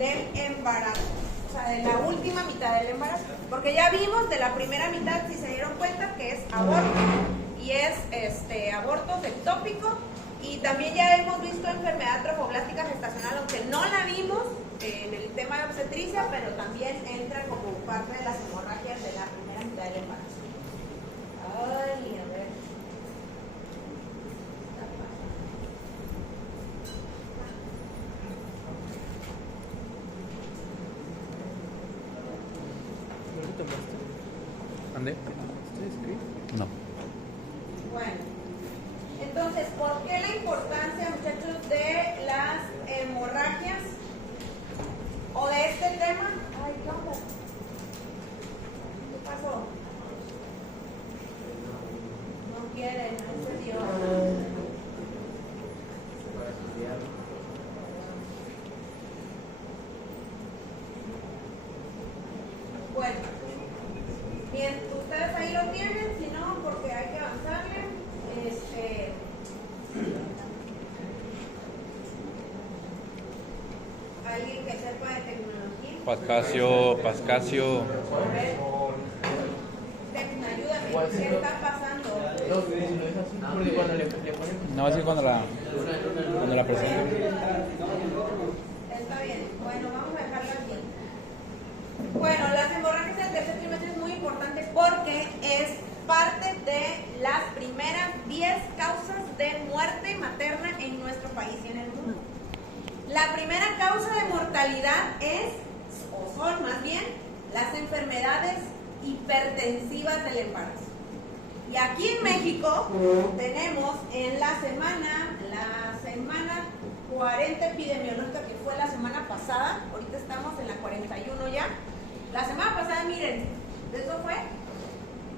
del embarazo, o sea, de la última mitad del embarazo, porque ya vimos de la primera mitad, si se dieron cuenta, que es aborto, y es aborto ectópico, y también ya hemos visto enfermedad trofoblástica gestacional, aunque no la vimos en el tema de obstetricia, pero también entra como parte de las hemorragias de la primera mitad del embarazo. Ay, a ver. ¿Ande? No. Bueno, entonces, ¿por qué la importancia, muchachos, de las hemorragias o de este tema? Ay, ¿qué onda? ¿Qué pasó? No quieren, no se dio. Bueno, bien, ustedes ahí lo tienen, si no, porque hay que avanzarle. ¿Alguien que sepa de tecnología? Pascasio. Ayúdame, ¿qué está pasando? No, así cuando la presento. Está bien, bueno, vamos a dejarlo aquí. Bueno, las hemorragias del tercer trimestre es muy importante porque es parte de las primeras 10 causas de muerte materna en nuestro país y en el mundo. La primera causa de mortalidad es, o son más bien, las enfermedades hipertensivas del embarazo. Y aquí en México tenemos en la semana 40 epidemiológica, que fue la semana pasada, ahorita estamos en la 41 ya. La semana pasada, miren, eso fue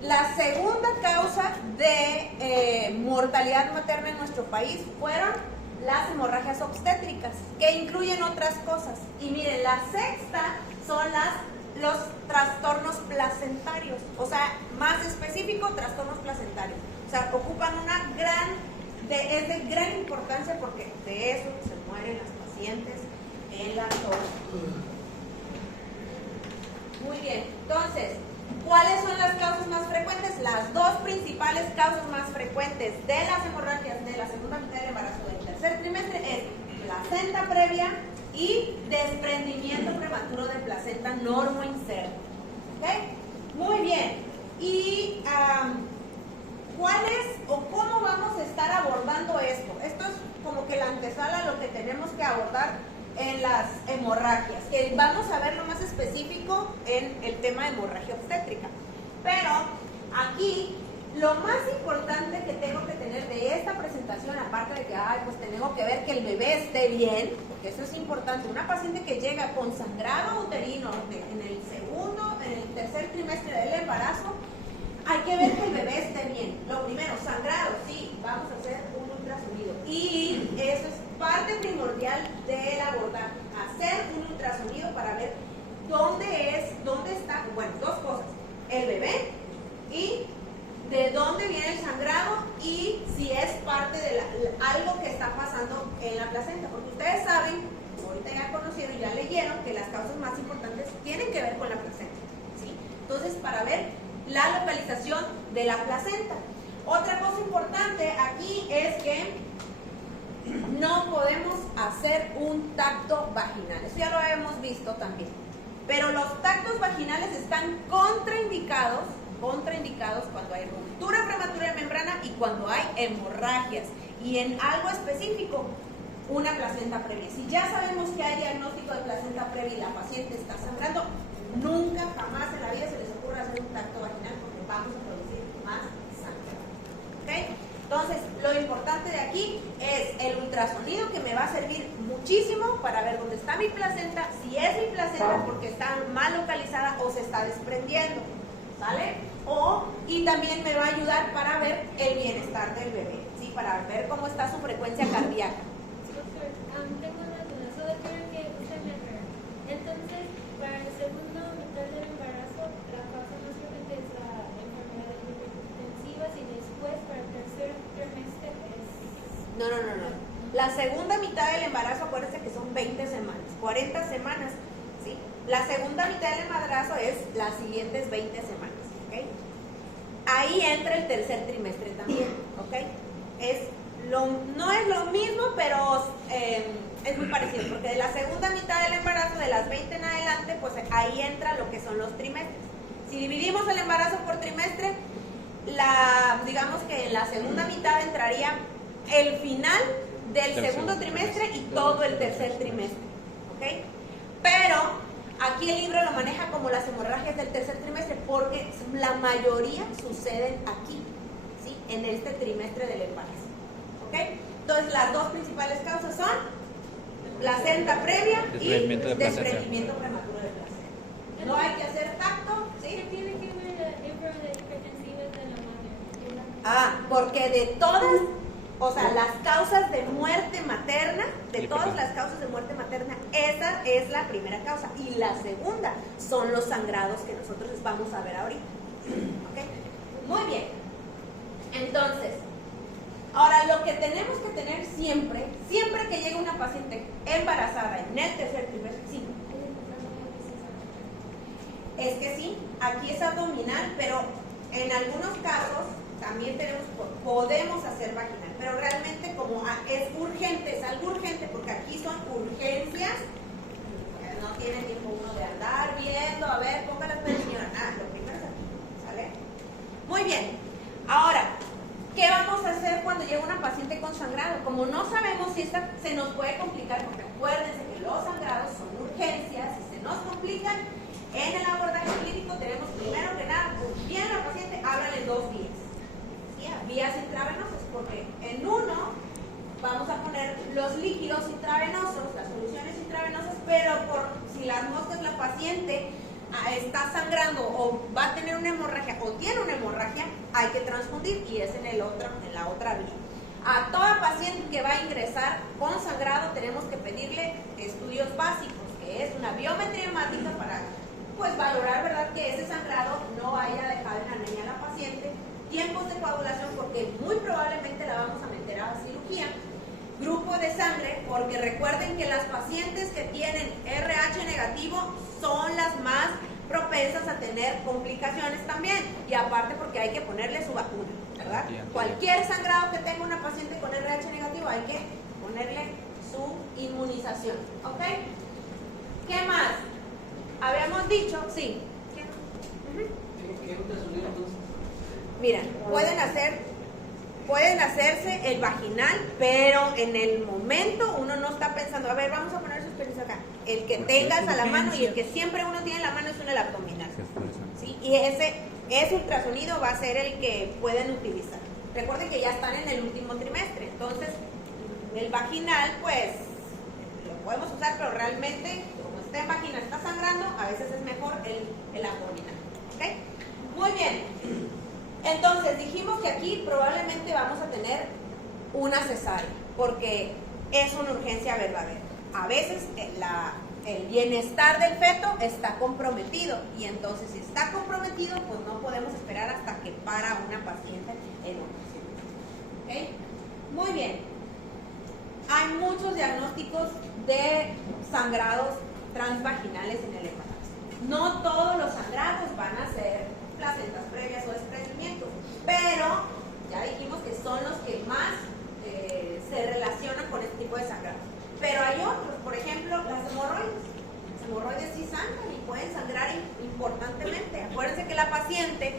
la segunda causa de mortalidad materna en nuestro país, fueron las hemorragias obstétricas, que incluyen otras cosas. Y miren, la sexta son los trastornos placentarios, o sea, más específico, trastornos placentarios. O sea, ocupan es de gran importancia porque de eso se mueren las pacientes en la actualidad. Muy bien, entonces, ¿cuáles son las causas más frecuentes? Las dos principales causas más frecuentes de las hemorragias de la segunda mitad del embarazo del tercer trimestre es placenta previa y desprendimiento prematuro de placenta normoinserto. ¿Ok? Muy bien. ¿Y cuál es o cómo vamos a estar abordando esto? Esto es como que la antesala a lo que tenemos que abordar en las hemorragias, que vamos a ver lo más específico en el tema de hemorragia obstétrica. Pero aquí lo más importante que tengo que tener de esta presentación, aparte de que pues tengo que ver que el bebé esté bien, porque eso es importante. Una paciente que llega con sangrado uterino en el tercer trimestre del embarazo, hay que ver que el bebé esté bien. Lo primero, sangrado, sí, vamos a hacer un ultrasonido. Y eso es parte primordial del abordaje, hacer un ultrasonido para ver dónde está, bueno, dos cosas, el bebé y de dónde viene el sangrado y si es parte de algo que está pasando en la placenta, porque ustedes saben, ahorita ya conocieron, ya leyeron que las causas más importantes tienen que ver con la placenta, ¿sí? Entonces, para ver la localización de la placenta. Otra cosa importante aquí es que no podemos hacer un tacto vaginal. Eso ya lo hemos visto también. Pero los tactos vaginales están contraindicados cuando hay ruptura prematura de membrana y cuando hay hemorragias. Y en algo específico, una placenta previa. Si ya sabemos que hay diagnóstico de placenta previa y la paciente está sangrando, nunca, jamás en la vida se les ocurra hacer un tacto vaginal porque vamos a producir más sangre. ¿Ok? Entonces, lo importante de aquí es el ultrasonido, que me va a servir muchísimo para ver dónde está mi placenta, si es mi placenta porque está mal localizada o se está desprendiendo, ¿sale? Y también me va a ayudar para ver el bienestar del bebé, ¿sí? Para ver cómo está su frecuencia cardíaca. Tengo una duda, solo quiero que usted me aclare. Entonces, para el segundo mitad del embarazo, la causa más frecuente es la enfermedad hipertensiva y después para el tercer trimestre es... No. La segunda mitad del embarazo, acuérdense que son 20 semanas. 40 semanas, ¿sí? La segunda mitad del embarazo es las siguientes 20 semanas, ¿ok? Ahí entra el tercer trimestre también, ¿ok? No es lo mismo, pero es muy parecido, porque de la segunda mitad del embarazo, de las 20 en adelante, pues ahí entra lo que son los trimestres. Si dividimos el embarazo por trimestre, digamos que en la segunda mitad entraría el final del segundo trimestre y todo el tercer trimestre, ¿ok? Pero aquí el libro lo maneja como las hemorragias del tercer trimestre porque la mayoría suceden aquí, ¿sí? En este trimestre del embarazo, ¿ok? Entonces las dos principales causas son placenta previa y desprendimiento prematuro de placenta. No hay que hacer tacto, ¿sí? ¿Qué tiene que ver la enfermedad hipertensiva de la madre? Porque de todas, o sea, las causas de muerte materna, de todas las causas de muerte materna, esa es la primera causa. Y la segunda son los sangrados que nosotros vamos a ver ahorita. ¿Ok? Muy bien. Entonces, ahora lo que tenemos que tener siempre que llegue una paciente embarazada en el tercer trimestre, sí. Es que sí, aquí es abdominal, pero en algunos casos también podemos hacer vaginal, pero realmente como es urgente, es algo urgente, porque aquí son urgencias, no tiene tiempo uno de andar viendo, a ver, póngale la señora, nada, lo primero es aquí, ¿sale? Muy bien, ahora, ¿qué vamos a hacer cuando llega una paciente con sangrado? Como no sabemos si esta se nos puede complicar, porque acuérdense que los sangrados son urgencias, si se nos complican, en el abordaje clínico tenemos primero que nada, bien a la paciente, háblale 2 vías. ¿Sí? Vías intravenosas, porque en uno vamos a poner los líquidos intravenosos, las soluciones intravenosas, pero si las moscas, la paciente está sangrando o va a tener una hemorragia o tiene una hemorragia, hay que transfundir y es en la otra vía. A toda paciente que va a ingresar con sangrado tenemos que pedirle estudios básicos, que es una biometría hemática para valorar, ¿verdad?, que ese sangrado no haya dejado en anemia a la paciente, tiempos de coagulación, porque muy probablemente la vamos a meter a cirugía, grupo de sangre, porque recuerden que las pacientes que tienen RH negativo son las más propensas a tener complicaciones también, y aparte porque hay que ponerle su vacuna, ¿verdad? Cualquier sangrado que tenga una paciente con RH negativo hay que ponerle su inmunización, ¿ok? ¿Qué más? Habíamos dicho, sí. Mira, pueden hacerse el vaginal, pero en el momento uno no está pensando, a ver, vamos a poner sus permisos acá. El que tengas a la mano y el que siempre uno tiene en la mano es el abdominal. ¿Sí? Y ese ultrasonido va a ser el que pueden utilizar. Recuerden que ya están en el último trimestre, entonces el vaginal, pues, lo podemos usar, pero realmente en vagina está sangrando, a veces es mejor el abdominal, ¿ok? Muy bien, entonces dijimos que aquí probablemente vamos a tener una cesárea, porque es una urgencia verdadera. A veces el bienestar del feto está comprometido, y entonces si está comprometido, pues no podemos esperar hasta que para una paciente en una. ¿Ok? Muy bien, hay muchos diagnósticos de sangrados transvaginales en el embarazo. No todos los sangrados van a ser placentas previas o desprendimientos, pero ya dijimos que son los que más se relacionan con este tipo de sangrados. Pero hay otros, por ejemplo, las hemorroides. Las hemorroides sí sangran y pueden sangrar importantemente. Acuérdense que la paciente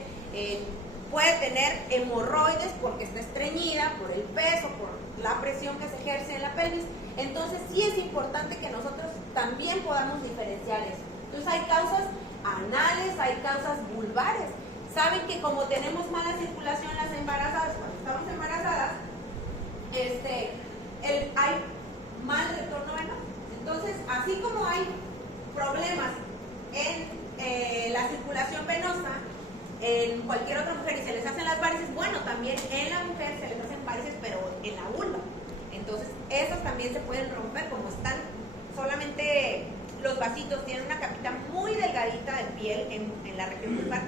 puede tener hemorroides porque está estreñida por el peso, por la presión que se ejerce en la pelvis. Entonces sí es importante que nosotros también podamos diferenciar eso. Entonces hay causas anales, hay causas vulvares. Saben que como tenemos mala circulación las embarazadas, cuando estamos embarazadas, hay mal retorno venoso. Entonces, así como hay problemas en la circulación venosa en cualquier otra mujer y se les hacen las varices, bueno, también en la mujer se les hacen varices, pero en la vulva. Entonces, esos también se pueden romper, como están solamente los vasitos, tienen una capita muy delgadita de piel en la región vulvar.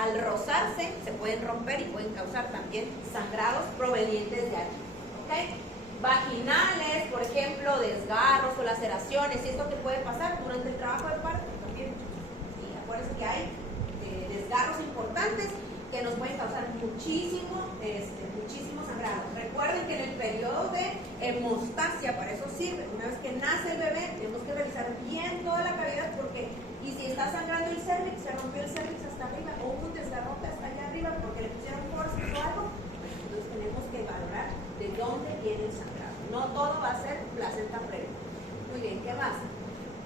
Al rozarse, se pueden romper y pueden causar también sangrados provenientes de allí. ¿Okay? Vaginales, por ejemplo, desgarros o laceraciones, y esto que fascia para eso sirve. Una vez que nace el bebé, tenemos que revisar bien toda la cavidad porque, y si está sangrando el cervix, se rompió el cervix hasta arriba, o un se rompe hasta allá arriba porque le pusieron forceps o algo, entonces tenemos que valorar de dónde viene el sangrado. No todo va a ser placenta previa. Muy bien, ¿qué más?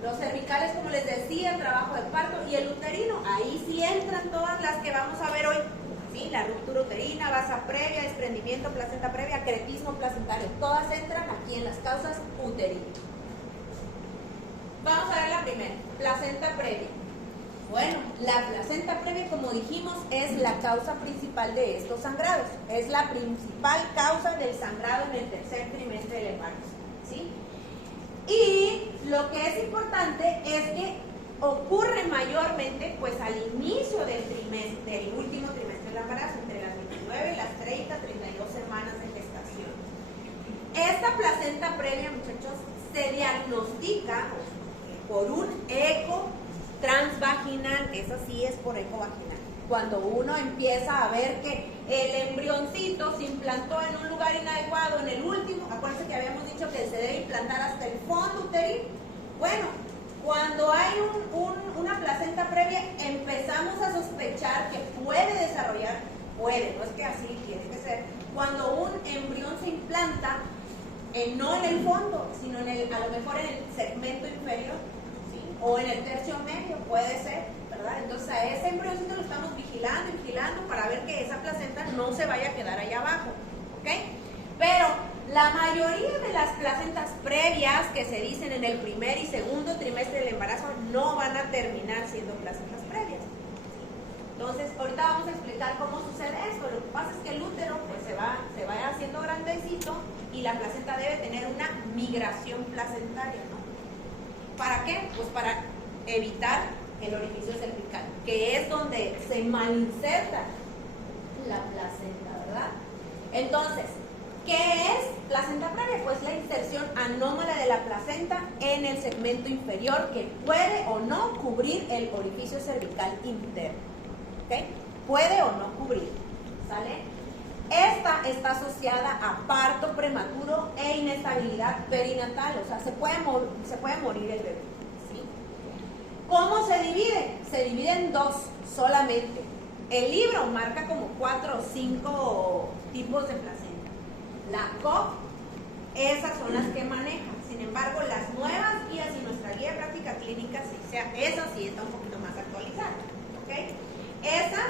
Los cervicales, como les decía, trabajo de parto, y el uterino, ahí sí entran todas las que vamos a ver hoy. ¿Sí? La ruptura uterina, vasa previa, desprendimiento, placenta previa, acretismo placentario, todas entran aquí en las causas uterinas. Vamos a ver la primera, placenta previa. Bueno, la placenta previa, como dijimos, es la causa principal de estos sangrados. Es la principal causa del sangrado en el tercer trimestre del embarazo. ¿Sí? Y lo que es importante es que ocurre mayormente pues al inicio del trimestre, del último trimestre del embarazo, entre las 29 y las 32 semanas de gestación. Esta placenta previa, muchachos, se diagnostica por un eco transvaginal, eso sí es por eco vaginal. Cuando uno empieza a ver que el embrioncito se implantó en un lugar inadecuado, en el último, acuérdense que habíamos dicho que se debe implantar hasta el fondo uterino. Bueno, cuando hay una placenta previa, empezamos a sospechar que puede desarrollar, no es que así tiene que ser, cuando un embrión se implanta, no en el fondo, sino a lo mejor en el segmento inferior, ¿sí? O en el tercio medio, puede ser, ¿verdad? Entonces a ese embrioncito lo estamos vigilando para ver que esa placenta no se vaya a quedar allá abajo, ¿ok? Pero la mayoría de las placentas previas que se dicen en el primer y segundo trimestre del embarazo no van a terminar siendo placentas previas. Entonces, ahorita vamos a explicar cómo sucede esto. Lo que pasa es que el útero pues, se va haciendo grandecito y la placenta debe tener una migración placentaria, ¿no? ¿Para qué? Pues para evitar el orificio cervical, que es donde se malinserta la placenta, ¿verdad? Entonces, ¿qué es placenta previa? Pues la inserción anómala de la placenta en el segmento inferior que puede o no cubrir el orificio cervical interno. ¿Ok? Puede o no cubrir. ¿Sale? Esta está asociada a parto prematuro e inestabilidad perinatal, o sea, se puede morir el bebé. ¿Sí? ¿Cómo se divide? Se divide en dos solamente. El libro marca como 4 o 5 tipos de placenta. La COP, esas son las que manejan. Sin embargo, las nuevas guías y nuestra guía de práctica clínica, esa sí está un poquito más actualizada. ¿Okay? Esa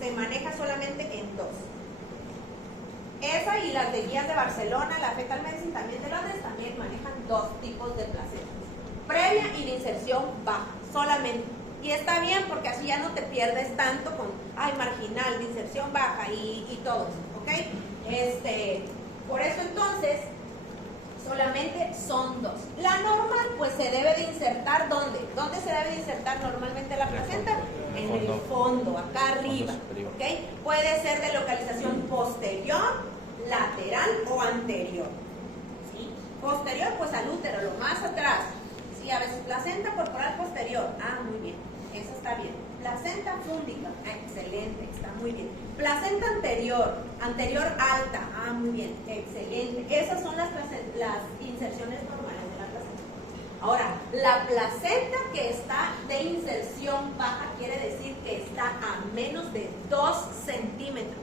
se maneja solamente en 2. Esa y las de guías de Barcelona, la Fetal Medicine también de Londres, también manejan 2 tipos de placentas. Previa y de inserción baja, solamente. Y está bien porque así ya no te pierdes tanto con, marginal, de inserción baja y todo eso, ¿ok? Por eso entonces, solamente son 2. La normal, pues se debe de insertar, ¿dónde? ¿Dónde se debe de insertar normalmente la placenta? En el fondo, acá arriba, ¿ok? Puede ser de localización posterior, lateral o anterior. ¿Sí? Posterior, pues al útero, lo más atrás. Sí, a veces placenta corporal posterior. Muy bien, eso está bien. Placenta fúndica, excelente, está muy bien. Placenta anterior alta, muy bien, excelente. Esas son las inserciones normales de la placenta. Ahora, la placenta que está de inserción baja quiere decir que está a menos de 2 centímetros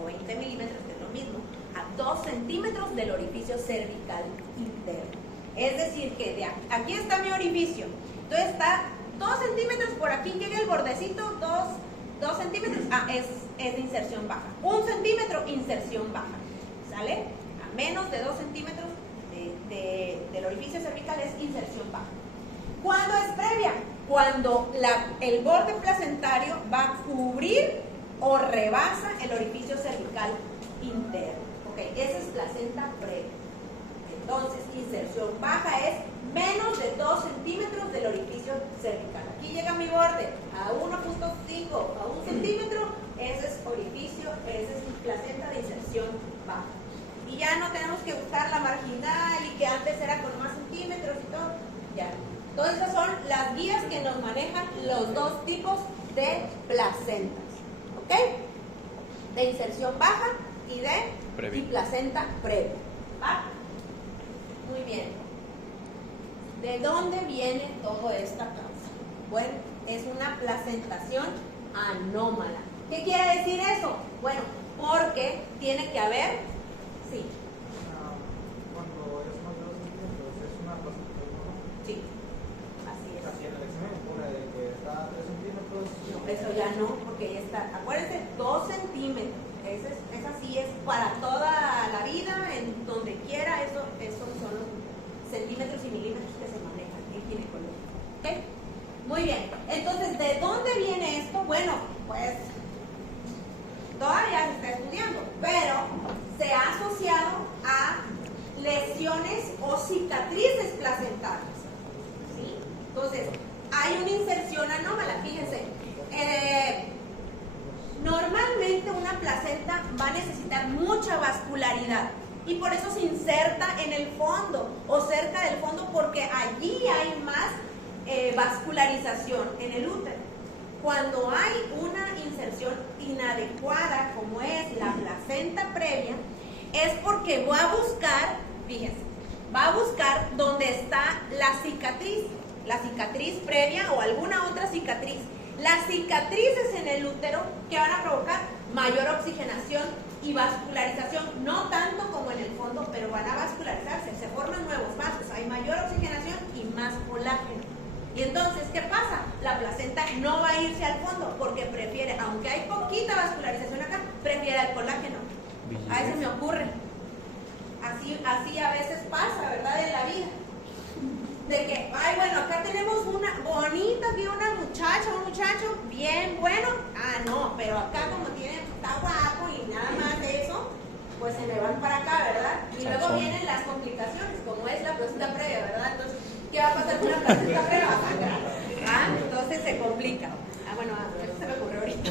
o 20 milímetros, que es lo mismo, a 2 centímetros del orificio cervical interno. Es decir, que aquí está mi orificio, entonces está 2 centímetros, por aquí llega el bordecito, 2 centímetros, es de inserción baja. 1 centímetro, inserción baja, ¿sale? A menos de 2 centímetros del orificio cervical es inserción baja. ¿Cuándo es previa? Cuando el borde placentario va a cubrir o rebasa el orificio cervical interno. Ok, esa es placenta previa. Entonces, inserción baja es menos de 2 centímetros del orificio cervical. Aquí llega mi borde a 1.5, a 1 centímetro, ese es orificio, esa es placenta de inserción baja. Y ya no tenemos que buscar la marginal y que antes era con más centímetros y todo. Ya. Entonces, esas son las guías que nos manejan los 2 tipos de placentas. ¿Ok? De inserción baja y de placenta previa. ¿Va? Muy Muy bien. ¿De dónde viene toda esta causa? Bueno, es una placentación anómala. ¿Qué quiere decir eso? Bueno, porque tiene que haber, sí. Cuando es más de 2 centímetros, es una placentación. Sí, así es. Así en el examen pone de que está a 3 centímetros. No, eso ya no, porque ya está. Acuérdense, 2 centímetros. Esa sí es para toda la vida, en donde quiera, esos son los centímetros y milímetros que se manejan en ginecología. ¿Ok? Muy bien. Entonces, ¿de dónde viene esto? Bueno, pues todavía se está estudiando, pero se ha asociado a lesiones o cicatrices placentarias. ¿Sí? Entonces, hay una inserción anómala, fíjense. Normalmente una placenta va a necesitar mucha vascularidad y por eso se inserta en el fondo o cerca del fondo, porque allí hay más vascularización en el útero. Cuando hay una inserción inadecuada, como es la placenta previa, es porque va a buscar, fíjense, va a buscar dónde está la cicatriz previa o alguna otra cicatriz. Las cicatrices en el útero que van a provocar mayor oxigenación y vascularización, no tanto como en el fondo, pero van a vascularizarse, se forman nuevos vasos, hay mayor oxigenación y más colágeno. Y entonces, ¿qué pasa? La placenta no va a irse al fondo porque prefiere, aunque hay poquita vascularización acá, prefiere el colágeno. A eso me ocurre. Así a veces pasa, ¿verdad? En la vida. De que, ay, bueno, acá tenemos una bonita, aquí una muchacha, un muchacho bien bueno. Ah, no, pero acá como está guapo y nada más de eso, pues se me van para acá, ¿verdad? Y luego vienen las complicaciones, como es la placenta previa, ¿verdad? Entonces, ¿qué va a pasar con la placenta previa? Va a sangrar. Ah, entonces se complica. Ah, bueno, eso se me ocurrió ahorita.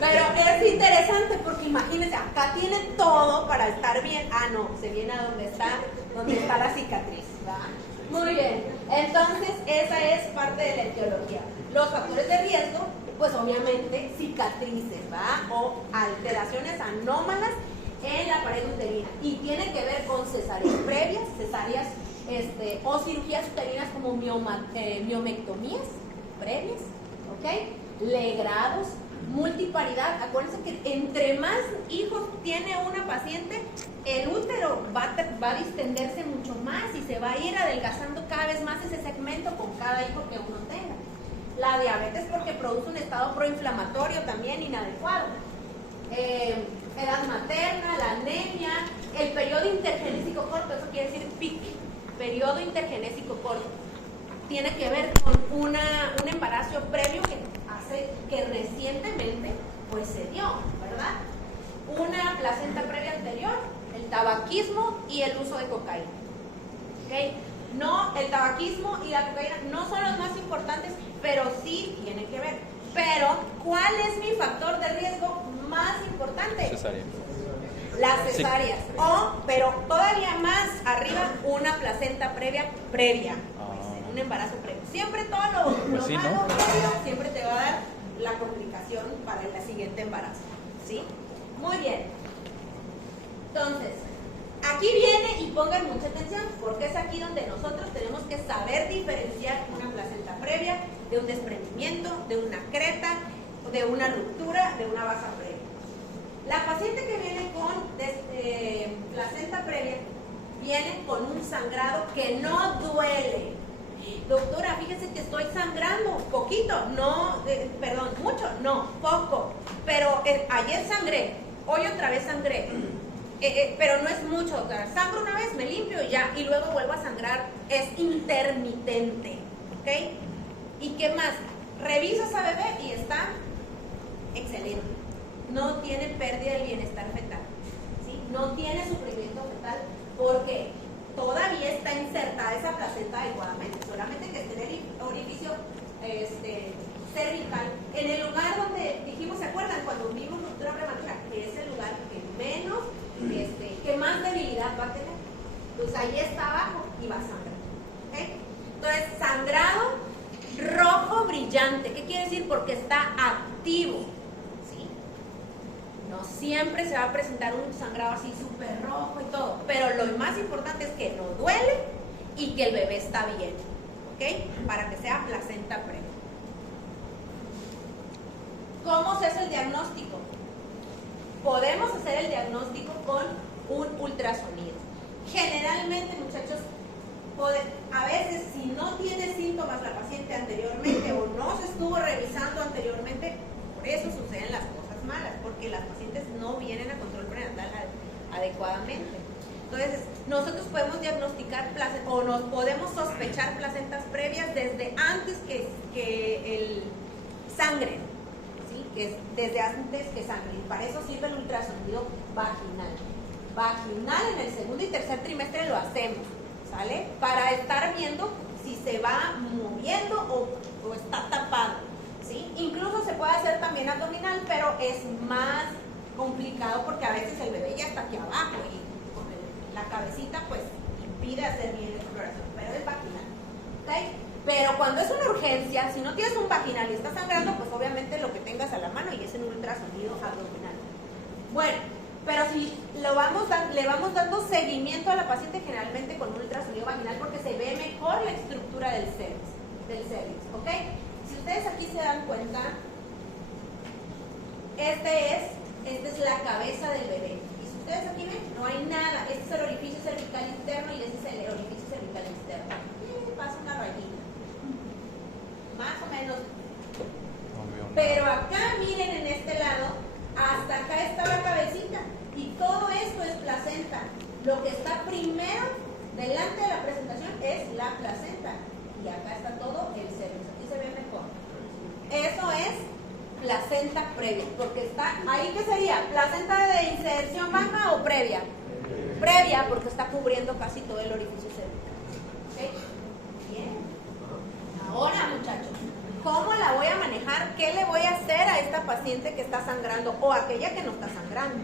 Pero es interesante porque imagínense, acá tiene todo para estar bien. Ah, no, se viene a donde está la cicatriz, ¿verdad? Muy bien, entonces esa es parte de la etiología. Los factores de riesgo, pues obviamente cicatrices, ¿verdad? O alteraciones anómalas en la pared uterina. Y tiene que ver con cesáreas previas, o cirugías uterinas como miomectomías previas, ¿ok? Legrados, multiparidad. Acuérdense que entre más hijos tiene una paciente, el útero va a distenderse mucho más y se va a ir adelgazando cada vez más ese segmento con cada hijo que uno tenga. La diabetes porque produce un estado proinflamatorio también inadecuado. Edad materna, la anemia, el periodo intergenésico corto, eso quiere decir PIC, periodo intergenésico corto. Tiene que ver con un embarazo previo que recientemente pues se dio, ¿verdad? Una placenta previa anterior, el tabaquismo y el uso de cocaína. ¿Okay? No, el tabaquismo y la cocaína no son los más importantes, pero sí tienen que ver. Pero, ¿cuál es mi factor de riesgo más importante? Cesárea. Las cesáreas. Sí. Pero todavía más arriba, una placenta previa. Un embarazo previo. Siempre todo lo malo, ¿no? Siempre te va a dar la complicación para el siguiente embarazo. ¿Sí? Muy bien. Entonces, aquí viene y pongan mucha atención porque es aquí donde nosotros tenemos que saber diferenciar una placenta previa de un desprendimiento, de una creta, de una ruptura, de una basa previa. La paciente que viene con placenta previa viene con un sangrado que no duele. Doctora, fíjese que estoy sangrando poquito, mucho, no, poco, pero ayer sangré, hoy otra vez sangré, pero no es mucho, doctora, sangro una vez, me limpio y ya, y luego vuelvo a sangrar, es intermitente, ¿ok? ¿Y qué más? Revisas a bebé y está excelente, no tiene pérdida del bienestar fetal, ¿sí? No tiene sufrimiento fetal, ¿por qué? Todavía está insertada esa placenta adecuadamente, solamente que esté en el orificio cervical, en el lugar donde dijimos, ¿se acuerdan? Cuando vimos ruptura prematura, que es el lugar que menos, que más debilidad va a tener. Entonces ahí está abajo y va a sangrar. ¿Okay? Entonces, sangrado rojo brillante, ¿qué quiere decir? Porque está activo. ¿Sí? No siempre se va a presentar un sangrado así súper rojo y todo, pero lo más importante es que no duele y que el bebé está bien, ¿ok? Para que sea placenta previa. ¿Cómo se hace el diagnóstico? Podemos hacer el diagnóstico con un ultrasonido. Generalmente, muchachos, a veces si no tiene síntomas la paciente anteriormente o no se estuvo revisando anteriormente, por eso suceden las cosas malas, porque las pacientes no vienen a control prenatal adecuadamente. Entonces, nosotros podemos diagnosticar o nos podemos sospechar placentas previas desde antes que el sangre, ¿sí? Que es desde antes que sangre. Y para eso sirve el ultrasonido vaginal. Vaginal en el segundo y tercer trimestre lo hacemos, ¿sale? Para estar viendo si se va moviendo o está tapado, ¿sí? Incluso se puede hacer también abdominal, pero es más complicado porque a veces el bebé ya está aquí abajo y con la cabecita pues impide hacer bien la exploración, pero es vaginal, ¿ok? Pero cuando es una urgencia, si no tienes un vaginal y está sangrando, pues obviamente lo que tengas a la mano y es un ultrasonido abdominal. Bueno, pero si le vamos dando seguimiento a la paciente generalmente con un ultrasonido vaginal porque se ve mejor la estructura del cervix, ¿ok? Si ustedes aquí se dan cuenta, esta es la cabeza del bebé. Y si ustedes aquí ven, no hay nada. Este es el orificio cervical interno y este es el orificio cervical externo. Pasa una rayita. Más o menos. Pero acá, miren en este lado, hasta acá está la cabecita. Y todo esto es placenta. Lo que está primero, delante de la presentación, es la placenta. Y acá está todo el cervix. Aquí se ve mejor. Eso es placenta previa, porque está ahí. ¿Qué sería? ¿Placenta de inserción baja o previa? Previa, porque está cubriendo casi todo el orificio cervical. ¿Ok? Bien. Ahora, muchachos, ¿cómo la voy a manejar? ¿Qué le voy a hacer a esta paciente que está sangrando o a aquella que no está sangrando?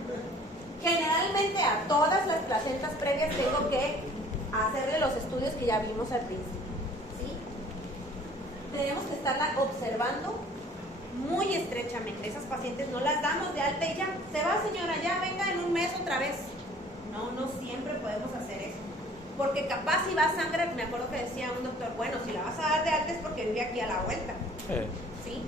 Generalmente a todas las placentas previas tengo que hacerle los estudios que ya vimos al principio, ¿sí? Tenemos que estarla observando muy estrechamente. Esas pacientes no las damos de alta y ya, se va señora, ya venga en un mes otra vez. No siempre podemos hacer eso. Porque capaz si va a sangrar, me acuerdo que decía un doctor, bueno, si la vas a dar de alta es porque vive aquí a la vuelta. ¿Sí?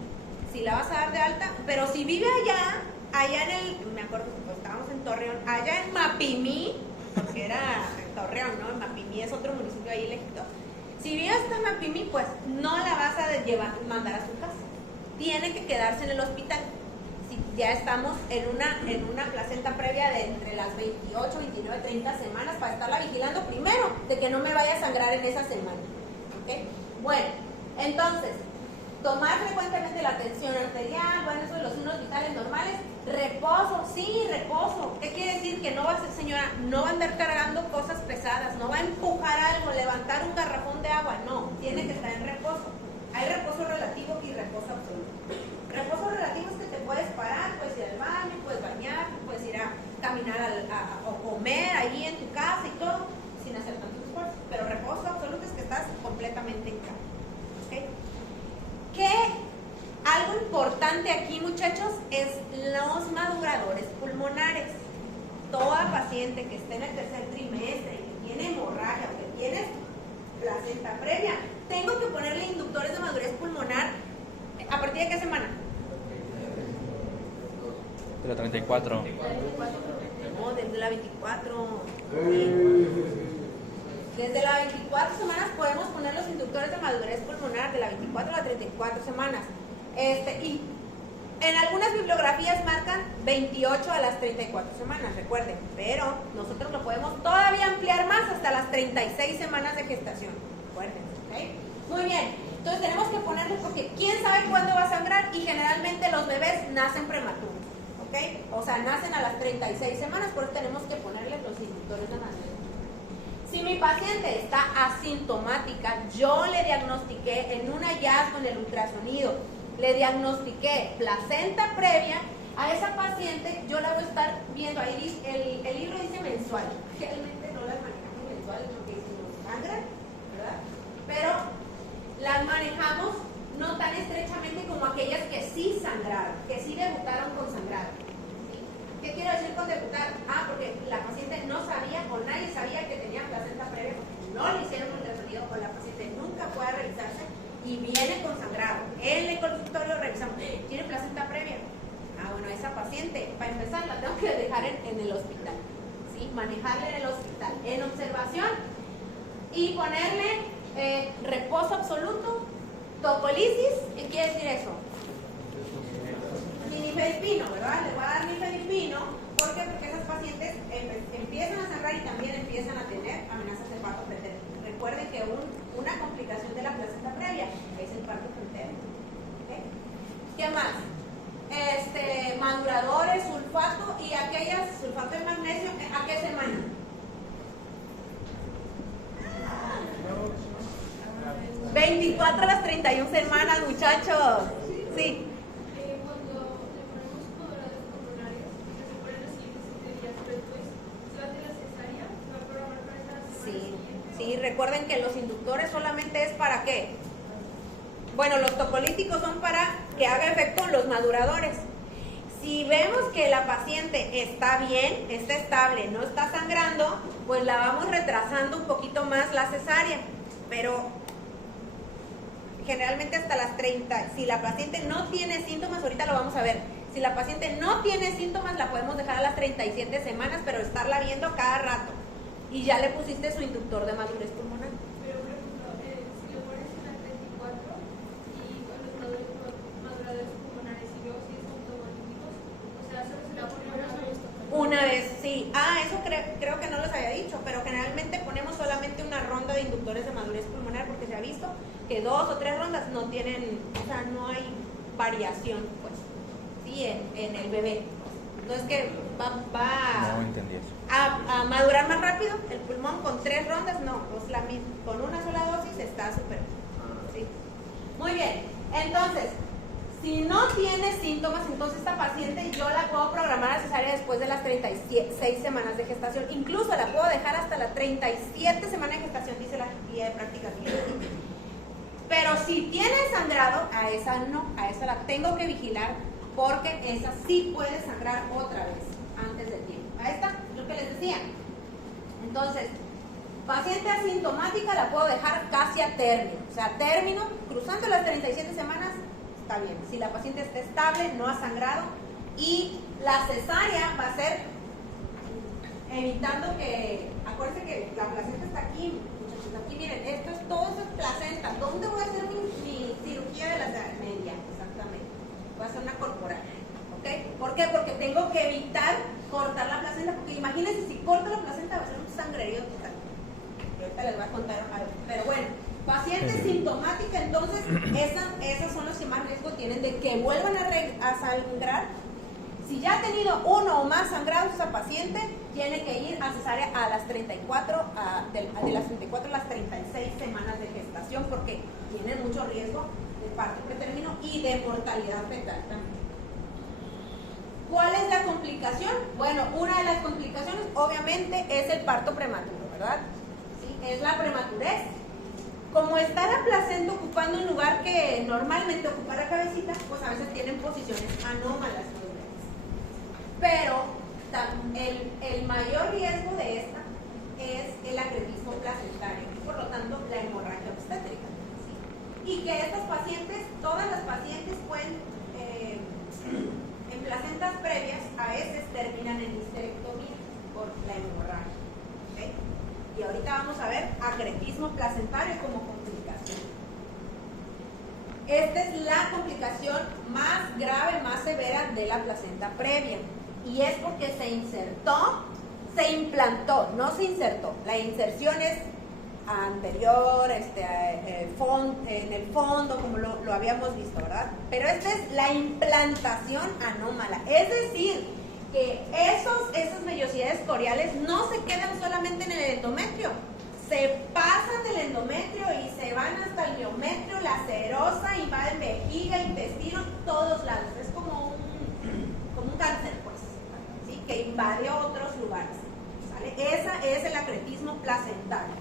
Si la vas a dar de alta, pero si vive allá en me acuerdo que pues, estábamos en Torreón, allá en Mapimí, porque era en Torreón, ¿no? En Mapimí es otro municipio ahí lejito. Si vive hasta Mapimí, pues no la vas a mandar a su casa. Tiene que quedarse en el hospital. Si ya estamos en una placenta previa de entre las 28, 29, 30 semanas para estarla vigilando primero, de que no me vaya a sangrar en esa semana. ¿Okay? Bueno, entonces, tomar frecuentemente la tensión arterial, bueno, eso de los signos vitales normales, reposo, sí, reposo. ¿Qué quiere decir? Que no va a ser, señora, no va a andar cargando cosas pesadas, no va a empujar algo, levantar un garrafón de agua, no, tiene que estar en reposo. Hay reposo relativo y reposo absoluto. Reposo relativo es que te puedes parar, puedes ir al baño, puedes bañar, puedes ir a caminar o comer ahí en tu casa y todo, sin hacer tanto esfuerzo. Pero reposo absoluto es que estás completamente en cama. ¿Okay? Algo importante aquí, muchachos, es los maduradores pulmonares. Toda paciente que esté en el tercer trimestre y que tiene hemorragia o que tiene placenta previa, tengo que ponerle inductores de madurez pulmonar. ¿A partir de qué semana? De la 34. No, desde la 24. Desde las 24 semanas podemos poner los inductores de madurez pulmonar, de la 24 a las 34 semanas. Y en algunas bibliografías marcan 28 a las 34 semanas, recuerden, pero nosotros lo podemos todavía ampliar más hasta las 36 semanas de gestación. Recuerden, ¿ok? Muy bien, entonces tenemos que ponerle, porque quién sabe cuándo va a sangrar y generalmente los bebés nacen prematuros, ¿ok? O sea, nacen a las 36 semanas, por eso tenemos que ponerle los inductores de madurez. Si mi paciente está asintomática, yo le diagnostiqué en un hallazgo en el ultrasonido, le diagnostiqué placenta previa, a esa paciente yo la voy a estar viendo, ahí el libro dice mensual, realmente no las manejamos mensuales porque si nos sangran, ¿verdad? Pero las manejamos no tan estrechamente como aquellas que sí sangraron, que sí debutaron con sangrado. ¿Sí? paciente, para empezar, la tengo que dejar en el hospital, ¿sí? Manejarla en el hospital, en observación y ponerle reposo absoluto, tocolisis. ¿Qué quiere decir eso? Nifedipino, ¿verdad? Le voy a dar nifedipino. ¿Por qué? Porque esas pacientes empiezan a sangrar y también empiezan a tener amenazas de parto pretérito. Recuerden que una complicación de la placenta previa es el parto pretérito. ¿Okay? ¿Qué más? Maduradores, sulfato y aquellas, sulfato de magnesio, ¿a qué semana? No. 24 a las 31 semanas, muchachos. Sí. Cuando le ponemos maduradores pulmonarios, se suponen los siguientes 7 días, pero después se hace la cesárea, se va a programar para esa semana siguiente. Sí, recuerden que los inductores solamente es para qué. Bueno, los tocolíticos son para que haga efecto los maduradores. Si vemos que la paciente está bien, está estable, no está sangrando, pues la vamos retrasando un poquito más la cesárea. Pero generalmente hasta las 30, si la paciente no tiene síntomas, ahorita lo vamos a ver, si la paciente no tiene síntomas, la podemos dejar a las 37 semanas, pero estarla viendo cada rato. Y ya le pusiste su inductor de madurez pulmonar. Pero, por ejemplo, si lo pones en la 34 y con los maduradores pulmonares y veo si es automáticos, o sea, solo se la pone Una vez, sí. Eso creo que no les había dicho, pero generalmente ponemos solamente una ronda de inductores de madurez pulmonar porque se ha visto que 2 o 3 rondas no tienen, o sea, no hay variación, pues, sí, en el bebé. No es que va No entendí eso. a madurar más rápido el pulmón con 3 rondas, no, es la misma. Con una sola dosis está súper. Sí. Muy bien, entonces, si no tiene síntomas, entonces esta paciente yo la puedo programar a cesárea después de las 36 semanas de gestación. Incluso la puedo dejar hasta la 37 semana de gestación, dice la guía de prácticas clínicas. Pero si tiene sangrado, a esa no, a esa la tengo que vigilar porque esa sí puede sangrar otra vez antes del tiempo. A esta, lo que les decía. Entonces, paciente asintomática la puedo dejar casi a término. O sea, término, cruzando las 37 semanas, está bien. Si la paciente está estable, no ha sangrado. Y la cesárea va a ser evitando que, acuérdense que la placenta está aquí, muchachos, aquí miren, todo esto es placenta. ¿Dónde voy a hacer mi cirugía de la media? Exactamente. Voy a hacer una corporal. ¿Ok? ¿Por qué? Porque tengo que evitar cortar la placenta, porque imagínense si corto la placenta va a ser un sangrerío total. Y ahorita les voy a contar algo. Pero bueno, paciente sintomática, entonces esas son los que más riesgo tienen de que vuelvan a sangrar. Si ya ha tenido uno o más sangrados esa paciente, tiene que ir a cesárea a las 34, de las 34 a las 36 semanas de gestación, porque tienen mucho riesgo de parto pretermino y de mortalidad fetal también. ¿Cuál es la complicación? Bueno, una de las complicaciones obviamente es el parto prematuro, ¿verdad? ¿Sí? Es la prematurez. Como está la placenta ocupando un lugar que normalmente ocupa la cabecita, pues a veces tienen posiciones anómalas los bebés. Pero el mayor riesgo de esta es el acretismo placentario y por lo tanto la hemorragia obstétrica. ¿Sí? Y que estas pacientes, todas las pacientes pueden, en placentas previas, a veces terminan en histerectomía por la hemorragia. ¿Okay? Y ahorita vamos a ver acretismo placentario como complicación. Esta es la complicación más grave, más severa de la placenta previa. Y es porque se insertó, se implantó, no se insertó. La inserción es anterior, en el fondo, como lo habíamos visto, ¿verdad? Pero esta es la implantación anómala. Es decir, que esas vellosidades coriales no se quedan solamente en el endometrio, se pasan del endometrio y se van hasta el miometrio, la serosa, invaden vejiga, intestino, todos lados. Es como un cáncer, pues, ¿sí? Que invade otros lugares, ¿sale? Esa es el acretismo placentario.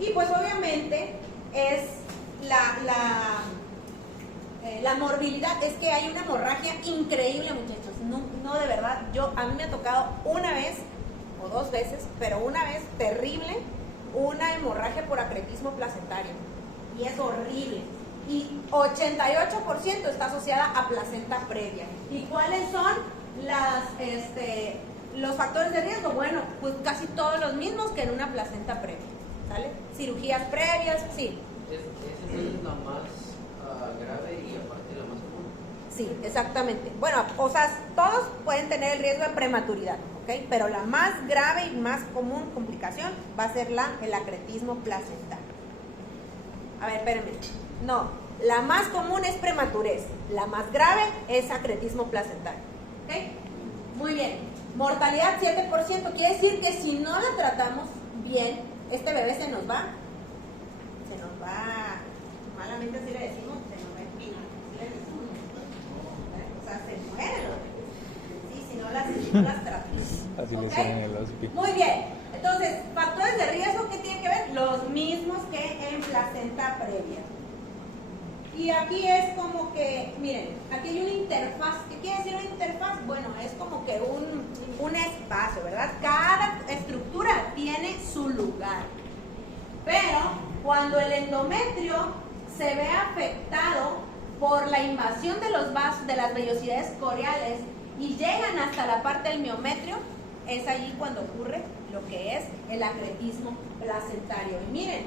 Y pues obviamente es la morbilidad, es que hay una hemorragia increíble, muchachos. No, de verdad, a mí me ha tocado una vez o 2 veces, pero una vez terrible, una hemorragia por acretismo placentario. Y es horrible. Y 88% está asociada a placenta previa. ¿Y cuáles son los factores de riesgo, bueno, pues casi todos los mismos que en una placenta previa, ¿sale? Cirugías previas, sí. Esa es la más grave y aparte la más común. Sí, exactamente. Bueno, o sea, todos pueden tener el riesgo de prematuridad, ¿ok? Pero la más grave y más común complicación va a ser el acretismo placental. A ver, espérenme. No, la más común es prematurez. La más grave es acretismo placental. ¿Ok? Muy bien. Mortalidad 7%. Quiere decir que si no la tratamos bien, este bebé se nos va, malamente así le decimos, se nos va a empinar. O sea, se mueren los bebés. Sí, si no las tratamos. Así le ¿Ok? dicen en el hospital. Muy bien. Entonces, factores de riesgo, ¿qué tienen que ver? Los mismos que en placenta previa. Y aquí es como que, miren, aquí hay una interfaz. ¿Qué quiere decir una interfaz? Bueno, es como que un espacio, ¿verdad? Cada estructura tiene su lugar. Pero cuando el endometrio se ve afectado por la invasión de los vasos, de las vellosidades coreales y llegan hasta la parte del miometrio, es allí cuando ocurre lo que es el acretismo placentario. Y miren,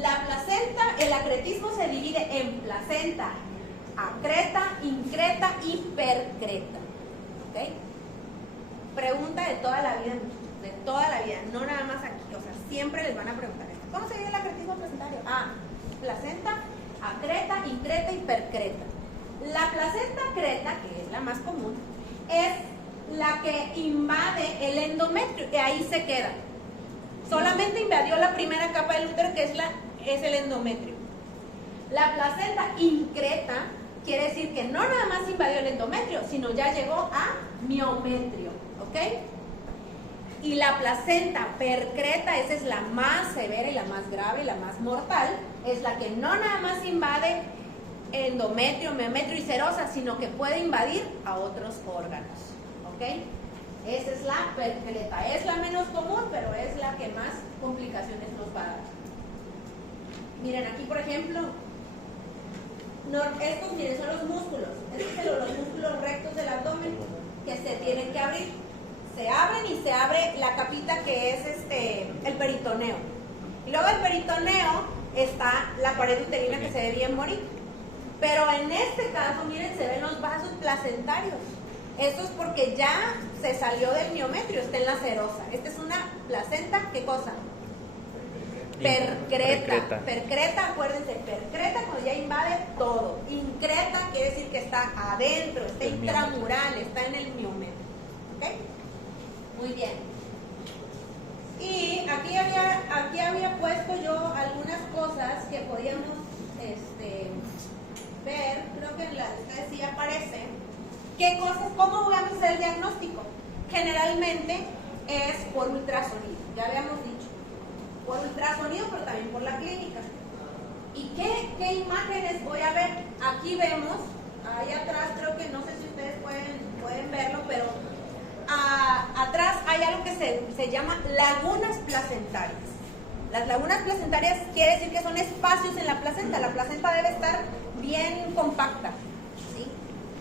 la placenta, el acretismo se divide en placenta acreta, increta y percreta. ¿Ok? Pregunta de toda la vida, no nada más aquí, o sea, siempre les van a preguntar esto. ¿Cómo se divide el acretismo placentario? Placenta acreta, increta y percreta. La placenta acreta, que es la más común, es la que invade el endometrio y ahí se queda. Solamente invadió la primera capa del útero, que es el endometrio. La placenta increta quiere decir que no nada más invadió el endometrio, sino ya llegó a miometrio, ¿ok? Y la placenta percreta, esa es la más severa y la más grave y la más mortal, es la que no nada más invade endometrio, miometrio y serosa, sino que puede invadir a otros órganos, ¿ok? Esa es la percreta, es la menos común, pero es la que más complicaciones nos va a dar. Miren aquí, por ejemplo, estos, miren, son los músculos. Estos son los músculos rectos del abdomen que se tienen que abrir. Se abren y se abre la capita que es el peritoneo. Y luego del peritoneo está la pared uterina que se ve bien bonita. Pero en este caso, miren, se ven los vasos placentarios. Eso es porque ya se salió del miometrio, está en la serosa. Esta es una placenta, ¿qué cosa? Percreta. Percreta, acuérdense, percreta cuando ya invade todo. Increta quiere decir que está adentro, está intramural, está en el miometrio. ¿Ok? Muy bien. Y aquí había puesto yo algunas cosas que podíamos ver, creo que en la de ustedes sí aparece. ¿Qué cosas? ¿Cómo vamos a hacer el diagnóstico? Generalmente es por ultrasonido, ya habíamos dicho. Por ultrasonido, pero también por la clínica. ¿Y qué imágenes voy a ver? Aquí vemos, ahí atrás, creo que no sé si ustedes pueden verlo, pero atrás hay algo que se llama lagunas placentarias. Las lagunas placentarias quiere decir que son espacios en la placenta. La placenta debe estar bien compacta, ¿sí?